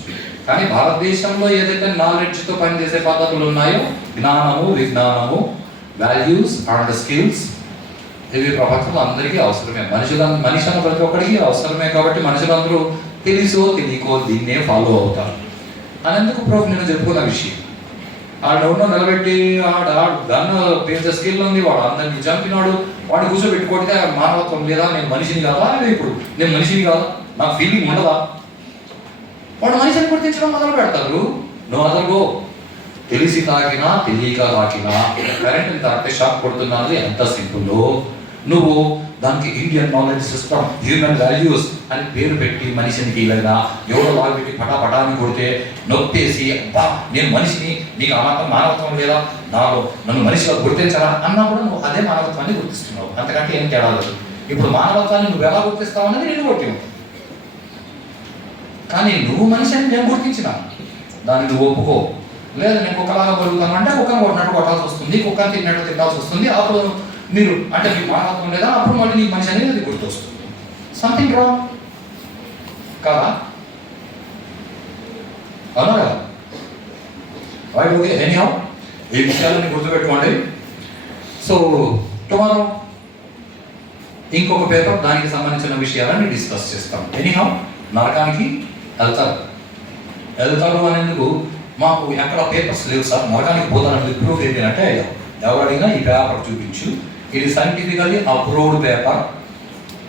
కానీ భారతదేశంలో ఏదైతే నాలెడ్జ్తో పనిచేసే పద్ధతులు ఉన్నాయో జ్ఞానము, విజ్ఞానము, వాల్యూస్ అండ్ స్కిల్స్ ఇవి ప్రపంచంలో అందరికీ అవసరమే. మనిషి అన్న ప్రతి ఒక్కరికి అవసరమే. కాబట్టి మనుషులందరూ తెలుసో తెలియకో దీన్నే ఫాలో అవుతారు అనేందుకు ప్రూఫ్ నేను చెప్పుకున్న విషయం. ఆడెవడో నిలబెట్టి ఆడు గన్ను పెద్ద స్కిల్ ఉంది, వాడు అందరినీ చంపినాడు, వాడిని కూర్చోబెట్టి కొడితే మానవత్వం లేదా? నేను మనిషిని కాదా? ఇప్పుడు నేను మనిషిని కాదా? నాకు ఫీలింగ్ ఉండదా? వాడు మనిషిని గుర్తించడం మొదలు పెడతారు. నువ్వు అదలుగో తెలిసి తాకినా తెలియక తాకినా కరెంట్ని తాకితే షాక్ కొడుతున్నది ఎంత సింపుల్లో నువ్వు దానికి Indian knowledge system, human values అని పేరు పెట్టి మనిషిని తీయలేదా? ఎవడో లాగు పెట్టి పటాపటాన్ని కొడితే నొప్పేసి అబ్బా నేను మనిషిని, నీకు మాత్రం మానవత్వం లేదా, నాలో నన్ను మనిషిగా గుర్తించాలా అన్నప్పుడు నువ్వు అదే మానవత్వాన్ని గుర్తిస్తున్నావు. అంతకంటే ఏం తేడా లేదు. ఇప్పుడు మానవత్వాన్ని నువ్వు ఎలా గుర్తిస్తావు అన్నది నేను కొట్టి కానీ నువ్వు మనిషి అని నేను గుర్తించిన దాన్ని నువ్వు ఒప్పుకో. లేదు నేను కుక్కలాగా బతుకుతాను అంటే కుక్కను కొట్టినట్టు కొట్టాల్సి వస్తుంది, కుక్కను తిన్నట్టు తినాల్సి వస్తుంది. అప్పుడు మీరు అంటే మీకు మానవత్వం లేదా, అప్పుడు మళ్ళీ నీకు మనిషి అనేది అది గుర్తొస్తుంది. సంథింగ్ రాంగ్ కదా? అవునా కదా? Right, okay. ఎనీహౌ ఈ విషయాలని గుర్తుపెట్టుకోండి. సో టుమారో ఇంకొక పేపర్ దానికి సంబంధించిన విషయాలని డిస్కస్ చేస్తాం. ఎనీహౌ నరకానికి వెళ్తారు అనేందుకు మాకు ఎక్కడ పేపర్స్ లేవు సార్, నరకానికి పోతానని ప్రూఫ్ ఏంటంటే ఎవరు అడిగినా ఈ పేపర్ చూపించు, ఇది సైంటిఫికల్లీ అప్రూవ్డ్ పేపర్,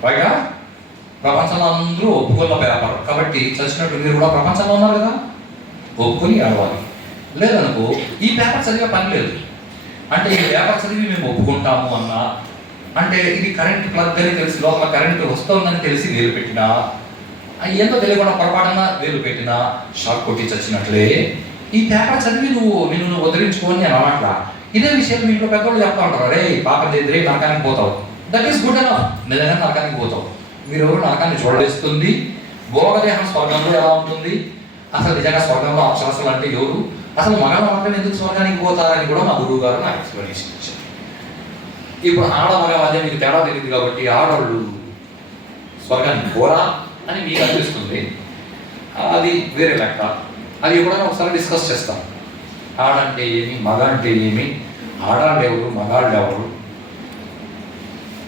రైటా? ప్రపంచంలో అందరూ ఒప్పుకున్న పేపర్. కాబట్టి చచ్చినట్టు మీరు కూడా ప్రపంచంలో ఉన్నారు కదా, ఒప్పుకొని అడవాలి. లేదనుకో ఈ పేపర్ చదివే పని లేదు. అంటే ఈ పేపర్ చదివి మేము ఒప్పుకుంటాము అన్నా, అంటే ఇది కరెంట్ ప్లగ్ అని తెలిసి లోపల కరెంట్ వస్తుందని తెలిసి వేలు పెట్టినా, ఏందో తెలియకుండా పొరపాటున వేలు పెట్టినా షాక్ కొట్టి చచ్చినట్లే. ఈ పేపర్ చదివి నిన్ను వదిలించుకొని నేను అనట్లా. ఇదే విషయం మీ ఇంట్లో పెద్దవాళ్ళు చెప్తా ఉంటారు, రే పాపం చేద్దరే నరకానికి పోతావు. దట్ ఈస్ గుడ్ ఎనఫ్, నిజంగా నరకానికి పోతావు. మీరు నరకాన్ని చూడలేస్తుంది. భోగదేహం స్వర్గంలో ఎలా ఉంటుంది, అసలు నిజంగా స్వర్గంలో అప్సరసలు అంటే ఎవరు, అసలు మగవాళ్ళు మాత్రం ఎందుకు స్వర్గానికి పోతారని కూడా మా గురువు గారు నాకు ఎక్స్ప్లెనేషన్ ఇచ్చారు. ఇప్పుడు ఆడ మగ మధ్య మీకు తేడా తెలియదు కాబట్టి ఆడవాళ్ళు స్వర్గానికి పోరా అని మీకు అనిపిస్తుంది. అది వేరే లెక్క. అది ఎప్పుడైనా ఒకసారి డిస్కస్ చేస్తాం. ఆడంటే ఏమి, మగ అంటే ఏమి, ఆడాళ్ళు ఎవరు, మగాళ్ళు ఎవరు,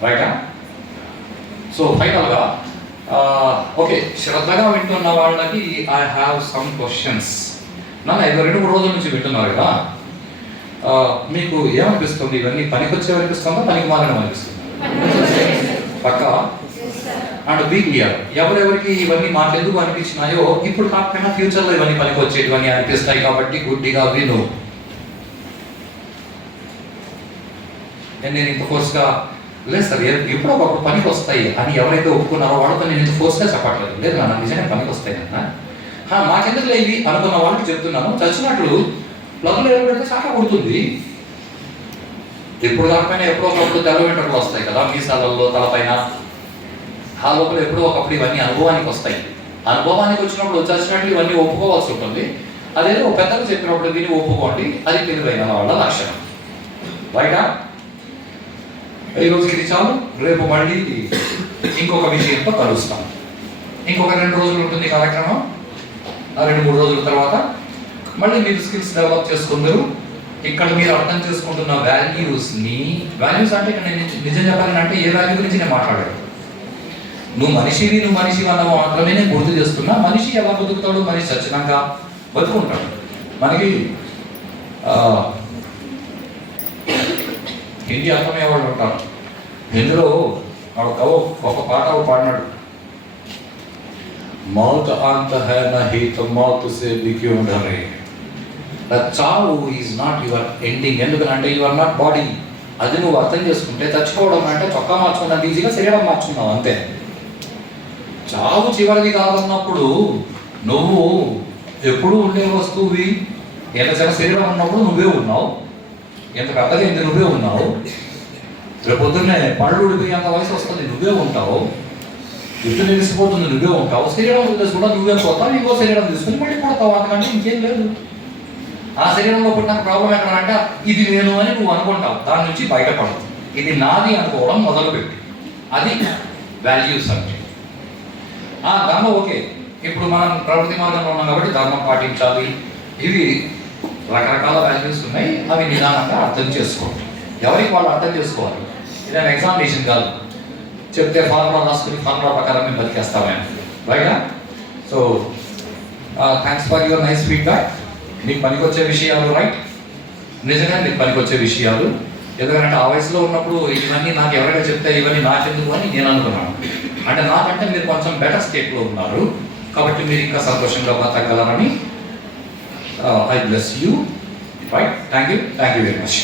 రైటా? సో ఫైనల్గా ఓకే, శ్రద్ధగా వింటున్న వాళ్ళకి ఐ హ్యావ్ సమ్ క్వశ్చన్స్. నన్ను 2-3 రోజుల నుంచి వింటున్నారు కదా, మీకు ఏమనిపిస్తుంది? ఇవన్నీ పనికొచ్చే అనిపిస్తుందా, పనికి మాత్రమే అనిపిస్తుంది? పక్క అండ్ బీ క్లియర్. ఎవరెవరికి ఇవన్నీ మాకెందుకు అనిపించినాయో ఇప్పుడు కాకపోయినా ఫ్యూచర్లో ఇవన్నీ పనికొచ్చేటివన్నీ అనిపిస్తాయి కాబట్టి గుడ్డిగా విను. నేను ఇంత ఫోర్స్గా లేదు సార్, ఎప్పుడో ఒకప్పుడు పనికి వస్తాయి అని ఎవరైతే ఒప్పుకున్నారో వాళ్ళతో నేను ఇంత ఫోర్స్గా చెప్పట్లేదు. లేదు నాకు నిజంగా పనికి వస్తాయి అన్న, మాకెందుకు లేవి అనుకున్న వాళ్ళకి చెప్తున్నాను. చచ్చినట్లు ప్లగ్లో ఏం పెడితే చాలా కుడుతుంది. ఎప్పుడు కాకపోయినా ఎప్పుడో ఒకప్పుడు తెల్ల వెంట్రుకలు వస్తాయి కదా మీసాలలో, తలపైన. ఆ లోపల ఎప్పుడో ఒకప్పుడు ఇవన్నీ అనుభవానికి వస్తాయి. అనుభవానికి వచ్చినప్పుడు చచ్చినట్లు ఇవన్నీ ఒప్పుకోవాల్సి ఉంటుంది. అదేదో పెద్దలు చెప్పినప్పుడు దీన్ని ఒప్పుకోండి, అది తెలివైన వాళ్ళ లక్షణం, రైటా? ఈరోజుకి ఇది చాలు. రేపు మళ్ళీ ఇంకొక విషయంతో కలుస్తాం. ఇంకొక 2 రోజులు ఉంటుంది కార్యక్రమం. ఆ 2-3 రోజుల తర్వాత మళ్ళీ మీరు స్కిల్స్ డెవలప్ చేసుకుందరు. ఇక్కడ మీరు అర్థం చేసుకుంటున్న వాల్యూస్ని, వాల్యూస్ అంటే ఇక్కడ నేను నిజం చెప్పాలంటే ఏ వాల్యూ గురించి నేను మాట్లాడాను, నువ్వు మనిషివి అన్న మాత్రమే నేను గుర్తు చేస్తున్నా. మనిషి ఎలా బతుకుతాడు, మనిషి చచ్చినాక బతుకుంటాడు. మనకి హిందీ అర్థమయ్యే వాళ్ళు ఉంటారు. హిందీలో ఒక పాట పాడినాడు, మౌత్ అంత హై నహీ తో మౌత్ సే భీ క్యూ డరే. చావు ఈజ్ నాట్ యువర్ ఎండింగ్. ఎందుకంటే యు ఆర్ నాట్ బాడీ. అది నువ్వు అర్థం చేసుకుంటే చచ్చిపోవడం అంటే చొక్కా మార్చుకున్నంత ఈజీగా శరీరం మార్చుకున్నావు అంతే. చావు చివరిది కాదన్నప్పుడు నువ్వు ఎప్పుడూ ఉండే వస్తువువి. ఎంత చిన్న శరీరం ఉన్నప్పుడు నువ్వే ఉన్నావు, ఎంత పెద్దగా ఎంత నువ్వే ఉన్నావు. రేపు పొద్దున్నే పళ్ళు ఉడిపోయి అంత వయసు వస్తుంది, నువ్వే ఉంటావు. జుట్టు నిలిసిపోతుంది, నువ్వే ఉంటావు. శరీరం వదిలేసి కూడా నువ్వే పోతావు, ఇంకో శరీరం తీసుకుని మళ్ళీ పడతావు. అంతకంటే ఇంకేం లేదు. ఆ శరీరంలో పుట్టిన ప్రాబ్లం ఎక్కడంటే ఇది నేను అని నువ్వు అనుకుంటావు, దాని నుంచి బయటపడదు. ఇది నాది అనుకోవడం మొదలుపెట్టి, అది వాల్యూస్ అంటే. ధర్మం ఓకే, ఇప్పుడు మనం ప్రవృత్తి మార్గంలో ఉన్నాం కాబట్టి ధర్మం పాటించాలి. ఇవి రకరకాల వాల్యూస్ ఉన్నాయి, అవి నిదానంగా అర్థం చేసుకోండి. ఎవరికి వాళ్ళు అర్థం చేసుకోవాలి. ఇదేనా ఎగ్జామినేషన్ కాదు, చెప్తే ఫార్ములా రాసుకుని ఫార్ములా ప్రకారం మేము బతికేస్తామని, రైటా? So thanks for your nice feedback. నీకు పనికొచ్చే విషయాలు, రైట్? నిజంగా నీకు పనికొచ్చే విషయాలు. ఎందుకంటే ఆ వయసులో ఉన్నప్పుడు ఇవన్నీ నాకు ఎవరైనా చెప్తే ఇవన్నీ నాకెందుకు అని నేను అనుకున్నాను. అంటే నాకంటే మీరు కొంచెం బెటర్ స్టేట్లో ఉన్నారు కాబట్టి మీరు ఇంకా సంతోషంగా బతకగలరని I bless you, right? Thank you very much.